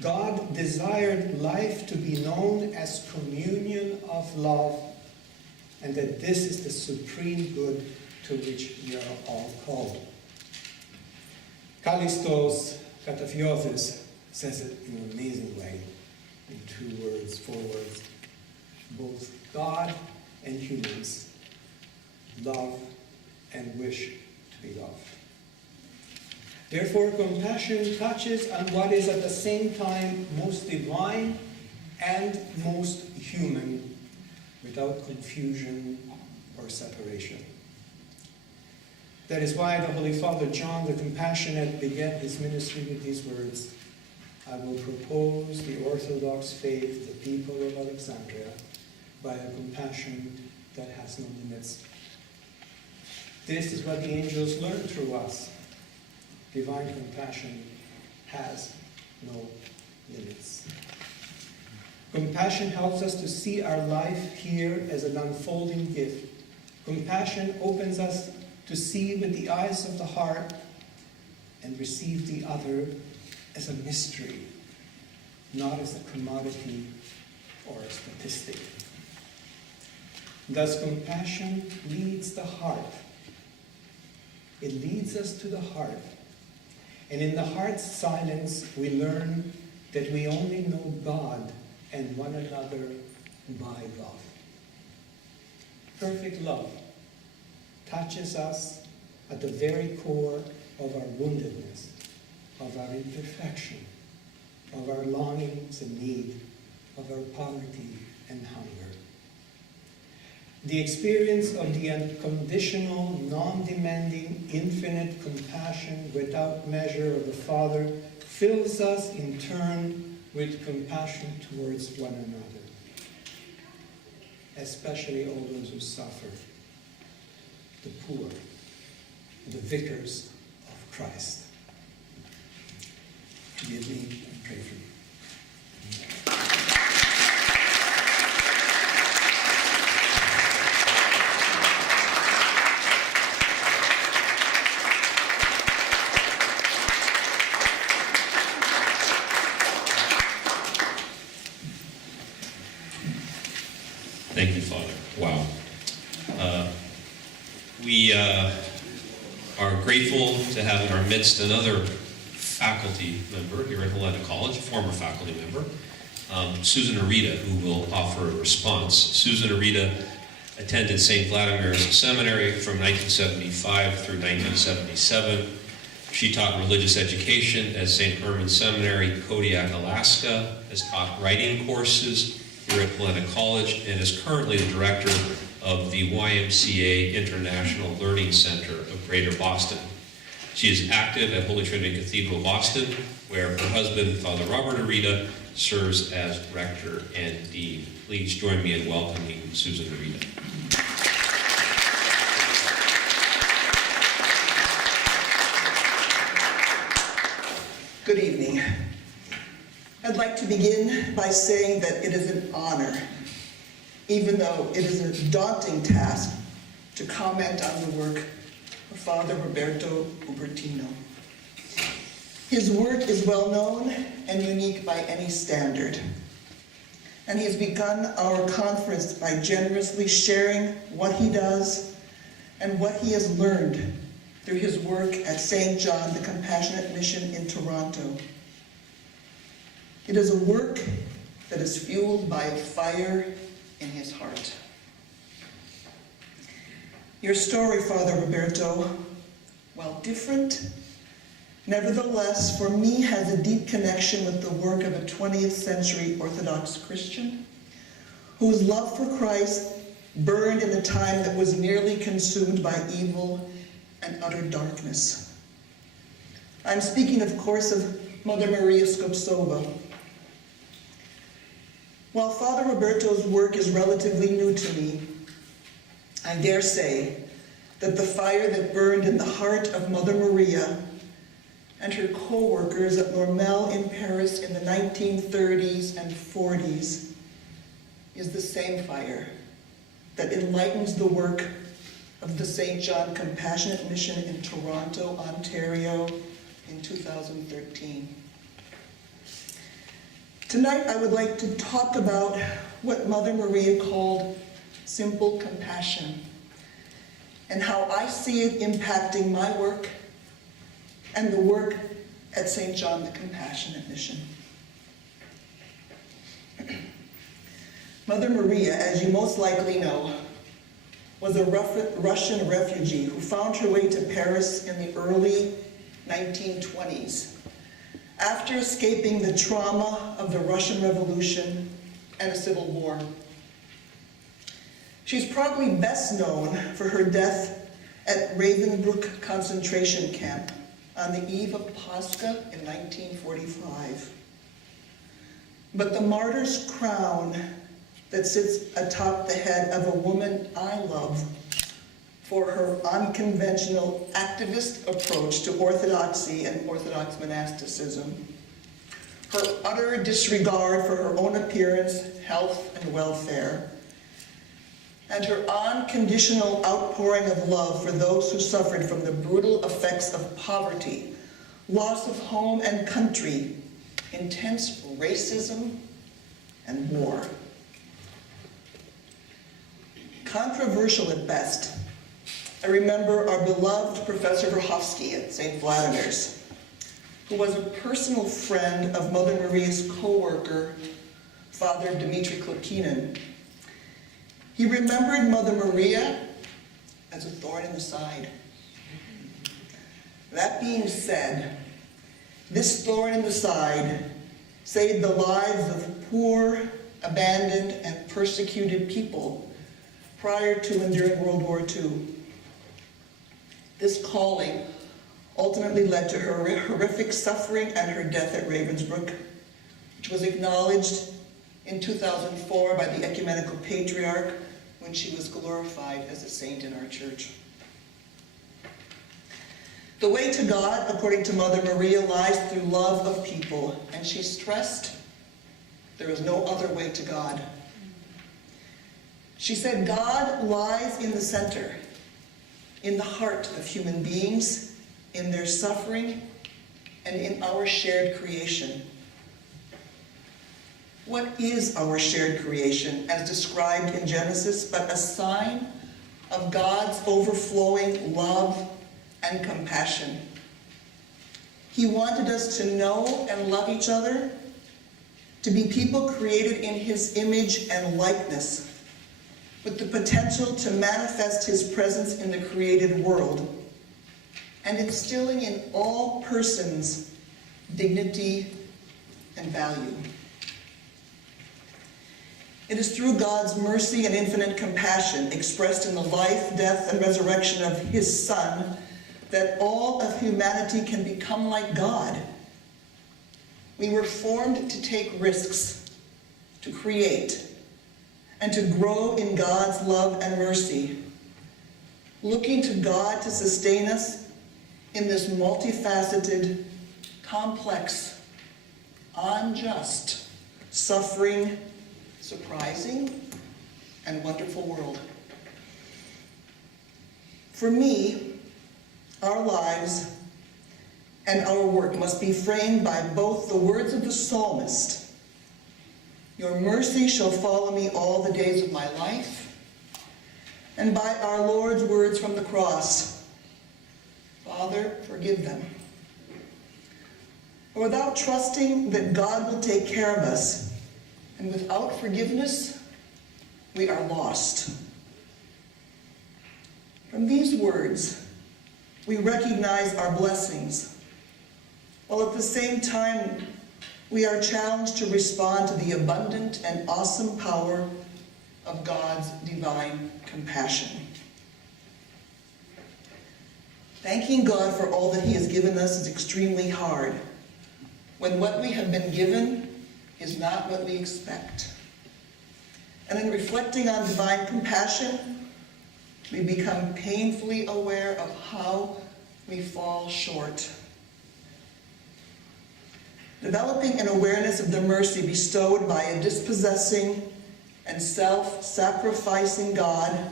God desired life to be known as communion of love, and that this is the supreme good to which we are all called. Callistos Katafiothes says it in an amazing way, in 2 words, 4 words. Both God and humans love and wish to be loved. Therefore, compassion touches on what is at the same time most divine and most human, without confusion or separation. That is why the Holy Father John the Compassionate began his ministry with these words, "I will propose the Orthodox faith, the people of Alexandria, by a compassion that has no limits." This is what the angels learn through us. Divine compassion has no limits. Compassion helps us to see our life here as an unfolding gift. Compassion opens us to see with the eyes of the heart and receive the other as a mystery, not as a commodity or a statistic. Thus, compassion leads the heart. It leads us to the heart. And in the heart's silence, we learn that we only know God and one another by love. Perfect love touches us at the very core of our woundedness, of our imperfection, of our longings and need, of our poverty and hunger. The experience of the unconditional, non-demanding, infinite compassion without measure of the Father fills us in turn with compassion towards one another, especially all those who suffer, the poor, the vicars of Christ. Forgive me and pray for me. Thank you, Father. Wow. We are grateful to have in our midst another faculty member here at Helena College, a former faculty member, Susan Arida, who will offer a response. Susan Arida attended St. Vladimir's Seminary from 1975 through 1977. She taught religious education at St. Herman's Seminary, Kodiak, Alaska, has taught writing courses here at Helena College, and is currently the director of the YMCA International Learning Center of Greater Boston. She is active at Holy Trinity Cathedral, Boston, where her husband, Father Robert Arida, serves as rector and dean. Please join me in welcoming Susan Arida. Good evening. I'd like to begin by saying that it is an honor, even though it is a daunting task, to comment on the work of Father Roberto Ubertino. His work is well known and unique by any standard, and he has begun our conference by generously sharing what he does and what he has learned through his work at St. John the Compassionate Mission in Toronto. It is a work that is fueled by a fire in his heart. Your story, Father Roberto, while different, nevertheless, for me, has a deep connection with the work of a 20th century Orthodox Christian whose love for Christ burned in a time that was nearly consumed by evil and utter darkness. I'm speaking, of course, of Mother Maria Skoptsova. While Father Roberto's work is relatively new to me, I dare say that the fire that burned in the heart of Mother Maria and her co-workers at Normel in Paris in the 1930s and 40s is the same fire that enlightens the work of the St. John Compassionate Mission in Toronto, Ontario in 2013. Tonight I would like to talk about what Mother Maria called simple compassion and how I see it impacting my work and the work at St. John the Compassionate Mission. Mother Maria, as you most likely know, was a Russian refugee who found her way to Paris in the early 1920s after escaping the trauma of the Russian Revolution and a civil war. She's probably best known for her death at Ravensbrück concentration camp on the eve of Pascha in 1945. But the martyr's crown that sits atop the head of a woman I love for her unconventional activist approach to orthodoxy and Orthodox monasticism, her utter disregard for her own appearance, health, and welfare, and her unconditional outpouring of love for those who suffered from the brutal effects of poverty, loss of home and country, intense racism, and war. Controversial at best, I remember our beloved Professor Verhofsky at St. Vladimir's, who was a personal friend of Mother Maria's co-worker, Father Dmitry Klokinin. He remembered Mother Maria as a thorn in the side. That being said, this thorn in the side saved the lives of poor, abandoned, and persecuted people prior to and during World War II. This calling ultimately led to her horrific suffering and her death at Ravensbrück, which was acknowledged in 2004 by the Ecumenical Patriarch when she was glorified as a saint in our church. The way to God, according to Mother Maria, lies through love of people, and she stressed there is no other way to God. She said God lies in the center, in the heart of human beings, in their suffering, and in our shared creation. What is our shared creation, as described in Genesis, but a sign of God's overflowing love and compassion? He wanted us to know and love each other, to be people created in His image and likeness, with the potential to manifest His presence in the created world, and instilling in all persons dignity and value. It is through God's mercy and infinite compassion, expressed in the life, death, and resurrection of His Son, that all of humanity can become like God. We were formed to take risks, to create, and to grow in God's love and mercy, looking to God to sustain us in this multifaceted, complex, unjust, suffering, surprising, and wonderful world. For me, our lives and our work must be framed by both the words of the psalmist, "Your mercy shall follow me all the days of my life," and by our Lord's words from the cross, "Father, forgive them." Without trusting that God will take care of us, and without forgiveness, we are lost. From these words, we recognize our blessings, while at the same time, we are challenged to respond to the abundant and awesome power of God's divine compassion. Thanking God for all that He has given us is extremely hard, when what we have been given is not what we expect. And in reflecting on divine compassion, we become painfully aware of how we fall short. Developing an awareness of the mercy bestowed by a dispossessing and self-sacrificing God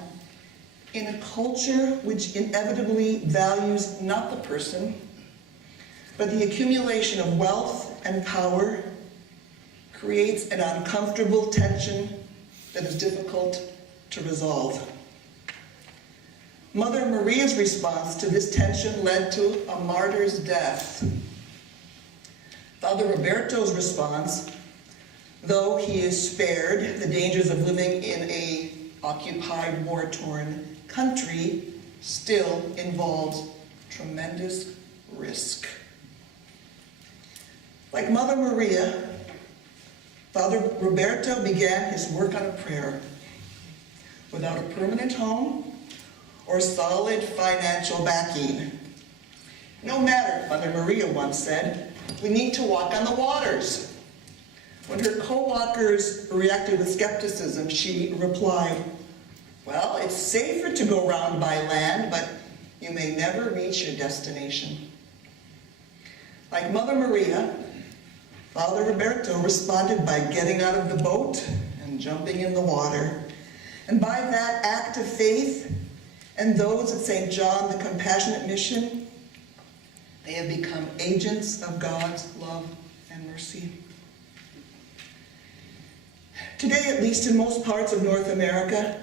in a culture which inevitably values not the person, but the accumulation of wealth and power, creates an uncomfortable tension that is difficult to resolve. Mother Maria's response to this tension led to a martyr's death. Father Roberto's response, though he is spared the dangers of living in an occupied, war-torn country, still involves tremendous risk. Like Mother Maria, Father Roberto began his work on a prayer. Without a permanent home or solid financial backing. No matter, Mother Maria once said, we need to walk on the waters. When her co-walkers reacted with skepticism, she replied, well, it's safer to go round by land, but you may never reach your destination. Like Mother Maria, Father Roberto responded by getting out of the boat and jumping in the water. And by that act of faith, and those at St. John the Compassionate Mission, they have become agents of God's love and mercy. Today, at least in most parts of North America,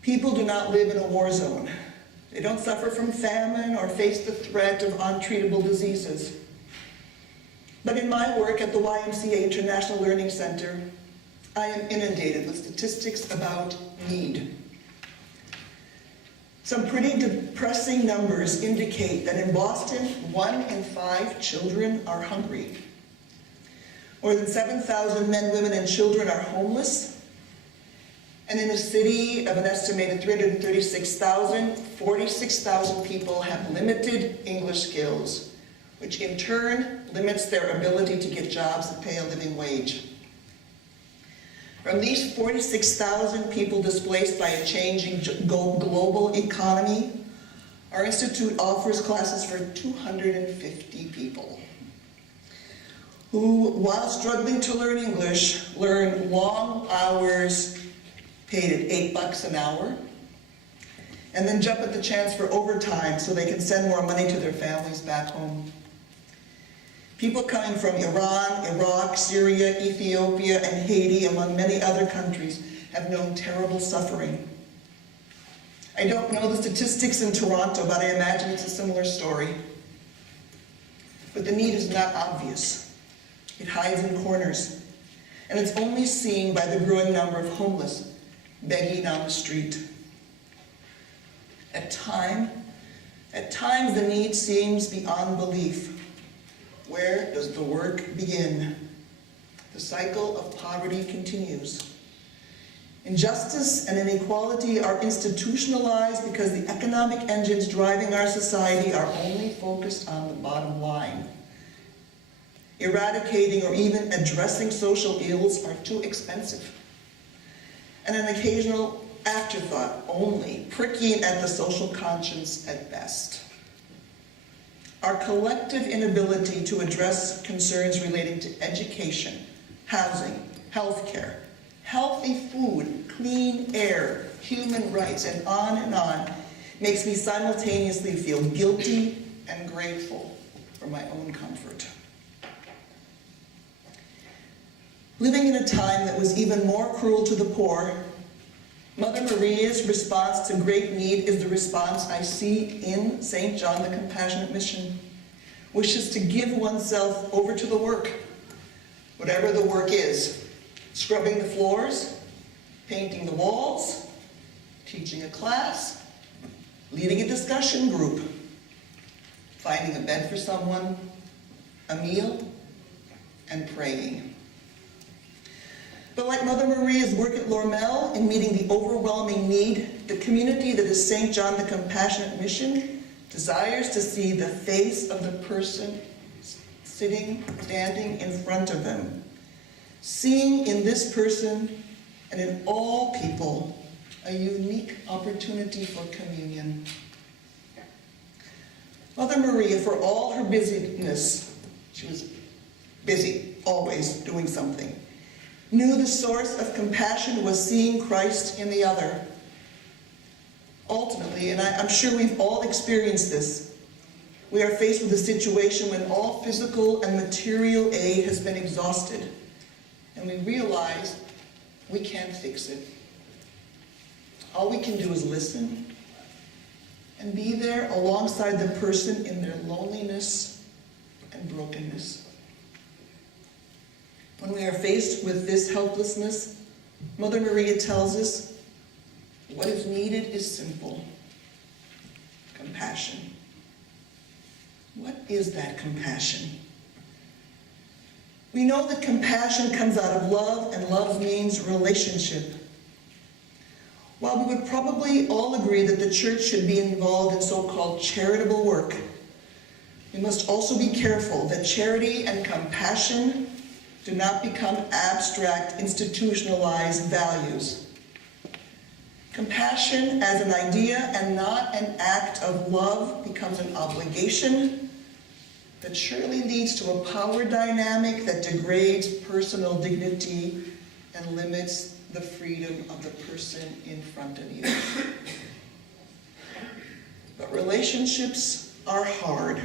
people do not live in a war zone. They don't suffer from famine or face the threat of untreatable diseases. But in my work at the YMCA International Learning Center, I am inundated with statistics about need. Some pretty depressing numbers indicate that in Boston, 1 in 5 children are hungry. More than 7,000 men, women, and children are homeless. And in a city of an estimated 336,000, 46,000 people have limited English skills, which in turn limits their ability to get jobs that pay a living wage. From these 46,000 people displaced by a changing global economy, our institute offers classes for 250 people who, while struggling to learn English, learn long hours paid at $8 an hour, and then jump at the chance for overtime so they can send more money to their families back home. People coming from Iran, Iraq, Syria, Ethiopia, and Haiti, among many other countries, have known terrible suffering. I don't know the statistics in Toronto, but I imagine it's a similar story. But the need is not obvious. It hides in corners, and it's only seen by the growing number of homeless begging on the street. At times the need seems beyond belief. Where does the work begin? The cycle of poverty continues. Injustice and inequality are institutionalized because the economic engines driving our society are only focused on the bottom line. Eradicating or even addressing social ills are too expensive. And an occasional afterthought only, pricking at the social conscience at best. Our collective inability to address concerns relating to education, housing, healthcare, healthy food, clean air, human rights, and on, makes me simultaneously feel guilty and grateful for my own comfort. Living in a time that was even more cruel to the poor, Mother Maria's response to great need is the response I see in St. John the Compassionate Mission, which is to give oneself over to the work, whatever the work is: scrubbing the floors, painting the walls, teaching a class, leading a discussion group, finding a bed for someone, a meal, and praying. But like Mother Maria's work at Lormel in meeting the overwhelming need, the community that is St. John the Compassionate Mission desires to see the face of the person standing in front of them, seeing in this person and in all people a unique opportunity for communion. Mother Maria, for all her busyness, she was busy, always doing something, knew the source of compassion was seeing Christ in the other. Ultimately, and I'm sure we've all experienced this, we are faced with a situation when all physical and material aid has been exhausted, and we realize we can't fix it. All we can do is listen and be there alongside the person in their loneliness and brokenness. When we are faced with this helplessness, Mother Maria tells us what is needed is simple: compassion. What is that compassion? We know that compassion comes out of love, and love means relationship. While we would probably all agree that the church should be involved in so-called charitable work, we must also be careful that charity and compassion do not become abstract, institutionalized values. Compassion as an idea and not an act of love becomes an obligation that surely leads to a power dynamic that degrades personal dignity and limits the freedom of the person in front of you. But relationships are hard.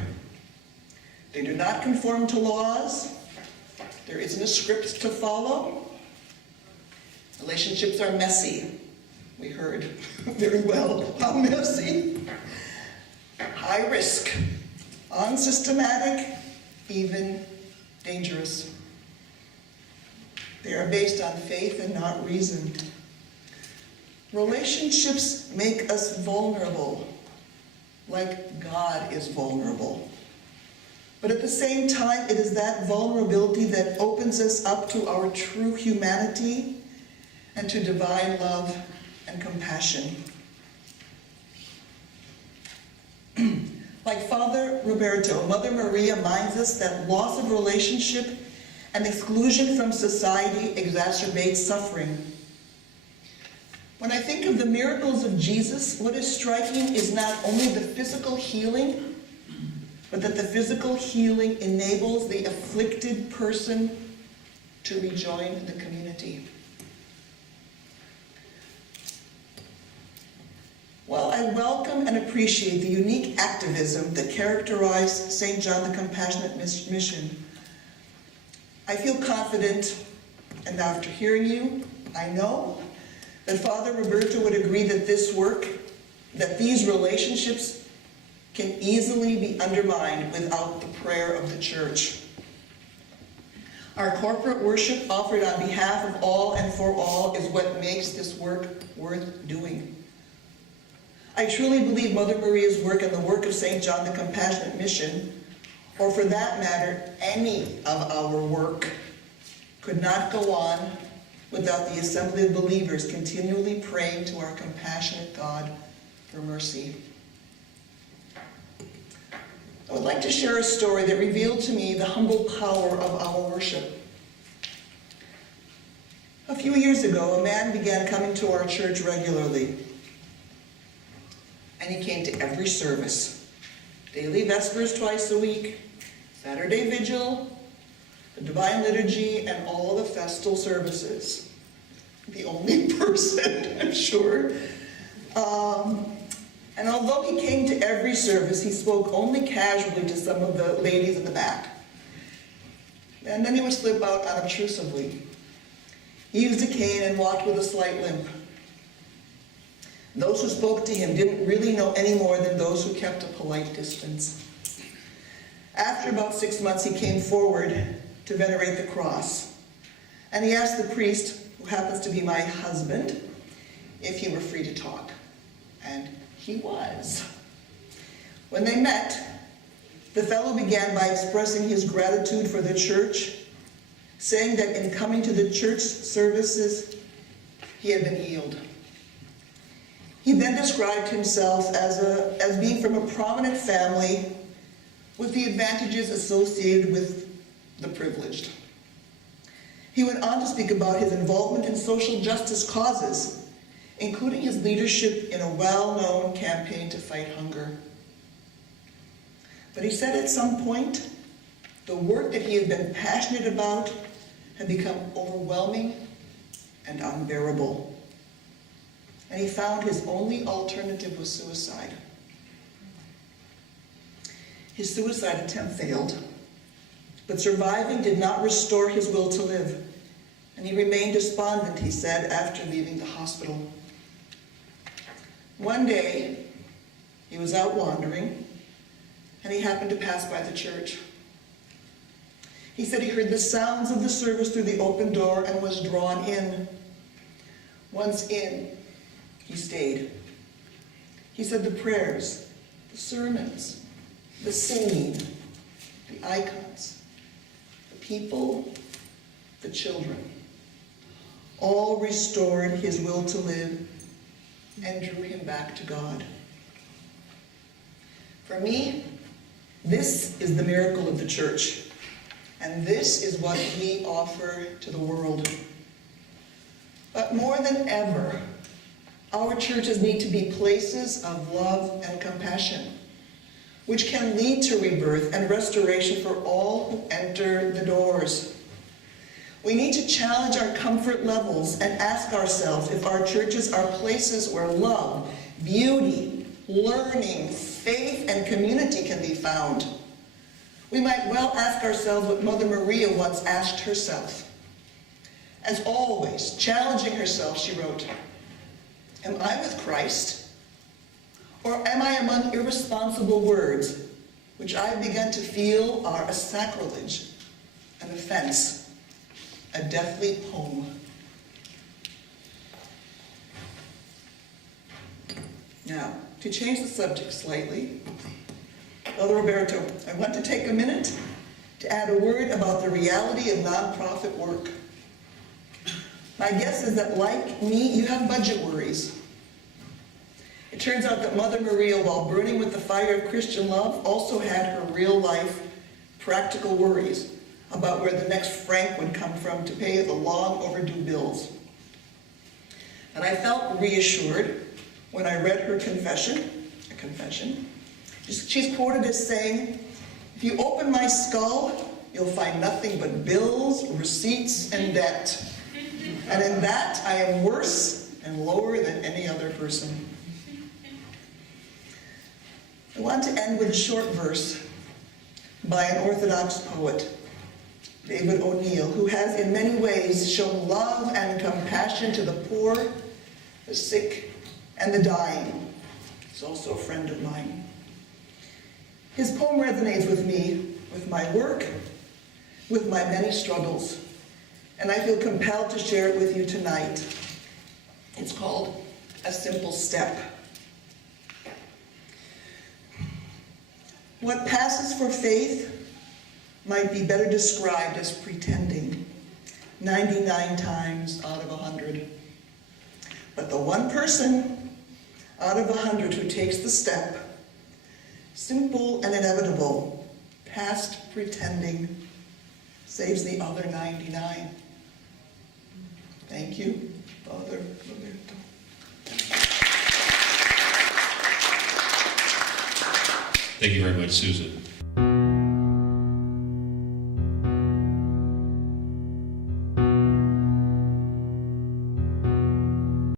They do not conform to laws. There isn't a script to follow. Relationships are messy. We heard very well how messy. High risk, unsystematic, even dangerous. They are based on faith and not reason. Relationships make us vulnerable, like God is vulnerable. But at the same time, it is that vulnerability that opens us up to our true humanity and to divine love and compassion. Like Father Roberto, Mother Maria reminds us that loss of relationship and exclusion from society exacerbates suffering. When I think of the miracles of Jesus, what is striking is not only the physical healing, but that the physical healing enables the afflicted person to rejoin the community. While I welcome and appreciate the unique activism that characterized St. John the Compassionate Mission, I feel confident, and after hearing you, I know that Father Roberto would agree that this work, that these relationships can easily be undermined without the prayer of the Church. Our corporate worship offered on behalf of all and for all is what makes this work worth doing. I truly believe Mother Maria's work and the work of St. John the Compassionate Mission, or for that matter, any of our work, could not go on without the assembly of believers continually praying to our compassionate God for mercy. I would like to share a story that revealed to me the humble power of our worship. A few years ago, a man began coming to our church regularly. And he came to every service. Daily Vespers twice a week, Saturday Vigil, the Divine Liturgy, and all the festal services. The only person, I'm sure. And although he came to every service, he spoke only casually to some of the ladies in the back. And then he would slip out unobtrusively. He used a cane and walked with a slight limp. Those who spoke to him didn't really know any more than those who kept a polite distance. After about 6 months, he came forward to venerate the cross. And he asked the priest, who happens to be my husband, if he were free to talk. And he was. When they met, the fellow began by expressing his gratitude for the church, saying that in coming to the church services, he had been healed. He then described himself as being from a prominent family with the advantages associated with the privileged. He went on to speak about his involvement in social justice causes, including his leadership in a well-known campaign to fight hunger. But he said at some point, the work that he had been passionate about had become overwhelming and unbearable. And he found his only alternative was suicide. His suicide attempt failed, but surviving did not restore his will to live, and he remained despondent, he said, after leaving the hospital. One day, he was out wandering, and he happened to pass by the church. He said he heard the sounds of the service through the open door and was drawn in. Once in, he stayed. He said the prayers, the sermons, the singing, the icons, the people, the children, all restored his will to live and drew him back to God. For me, this is the miracle of the church, and this is what we offer to the world. But more than ever, our churches need to be places of love and compassion, which can lead to rebirth and restoration for all who enter the doors. We need to challenge our comfort levels and ask ourselves if our churches are places where love, beauty, learning, faith, and community can be found. We might well ask ourselves what Mother Maria once asked herself. As always, challenging herself, she wrote, "Am I with Christ? Or am I among irresponsible words, which I've begun to feel are a sacrilege, an offense, a deathly poem?" Now, to change the subject slightly, Brother Roberto, I want to take a minute to add a word about the reality of nonprofit work. My guess is that, like me, you have budget worries. It turns out that Mother Maria, while burning with the fire of Christian love, also had her real-life practical worries about where the next franc would come from to pay the long overdue bills. And I felt reassured when I read her confession. She's quoted as saying, "If you open my skull, you'll find nothing but bills, receipts, and debt. And in that, I am worse and lower than any other person." I want to end with a short verse by an Orthodox poet, David O'Neill, who has in many ways shown love and compassion to the poor, the sick, and the dying. He's also a friend of mine. His poem resonates with me, with my work, with my many struggles, and I feel compelled to share it with you tonight. It's called A Simple Step. What passes for faith might be better described as pretending 99 times out of 100. But the one person out of 100 who takes the step, simple and inevitable, past pretending, saves the other 99. Thank you, Father Roberto. Thank you very much, Susan.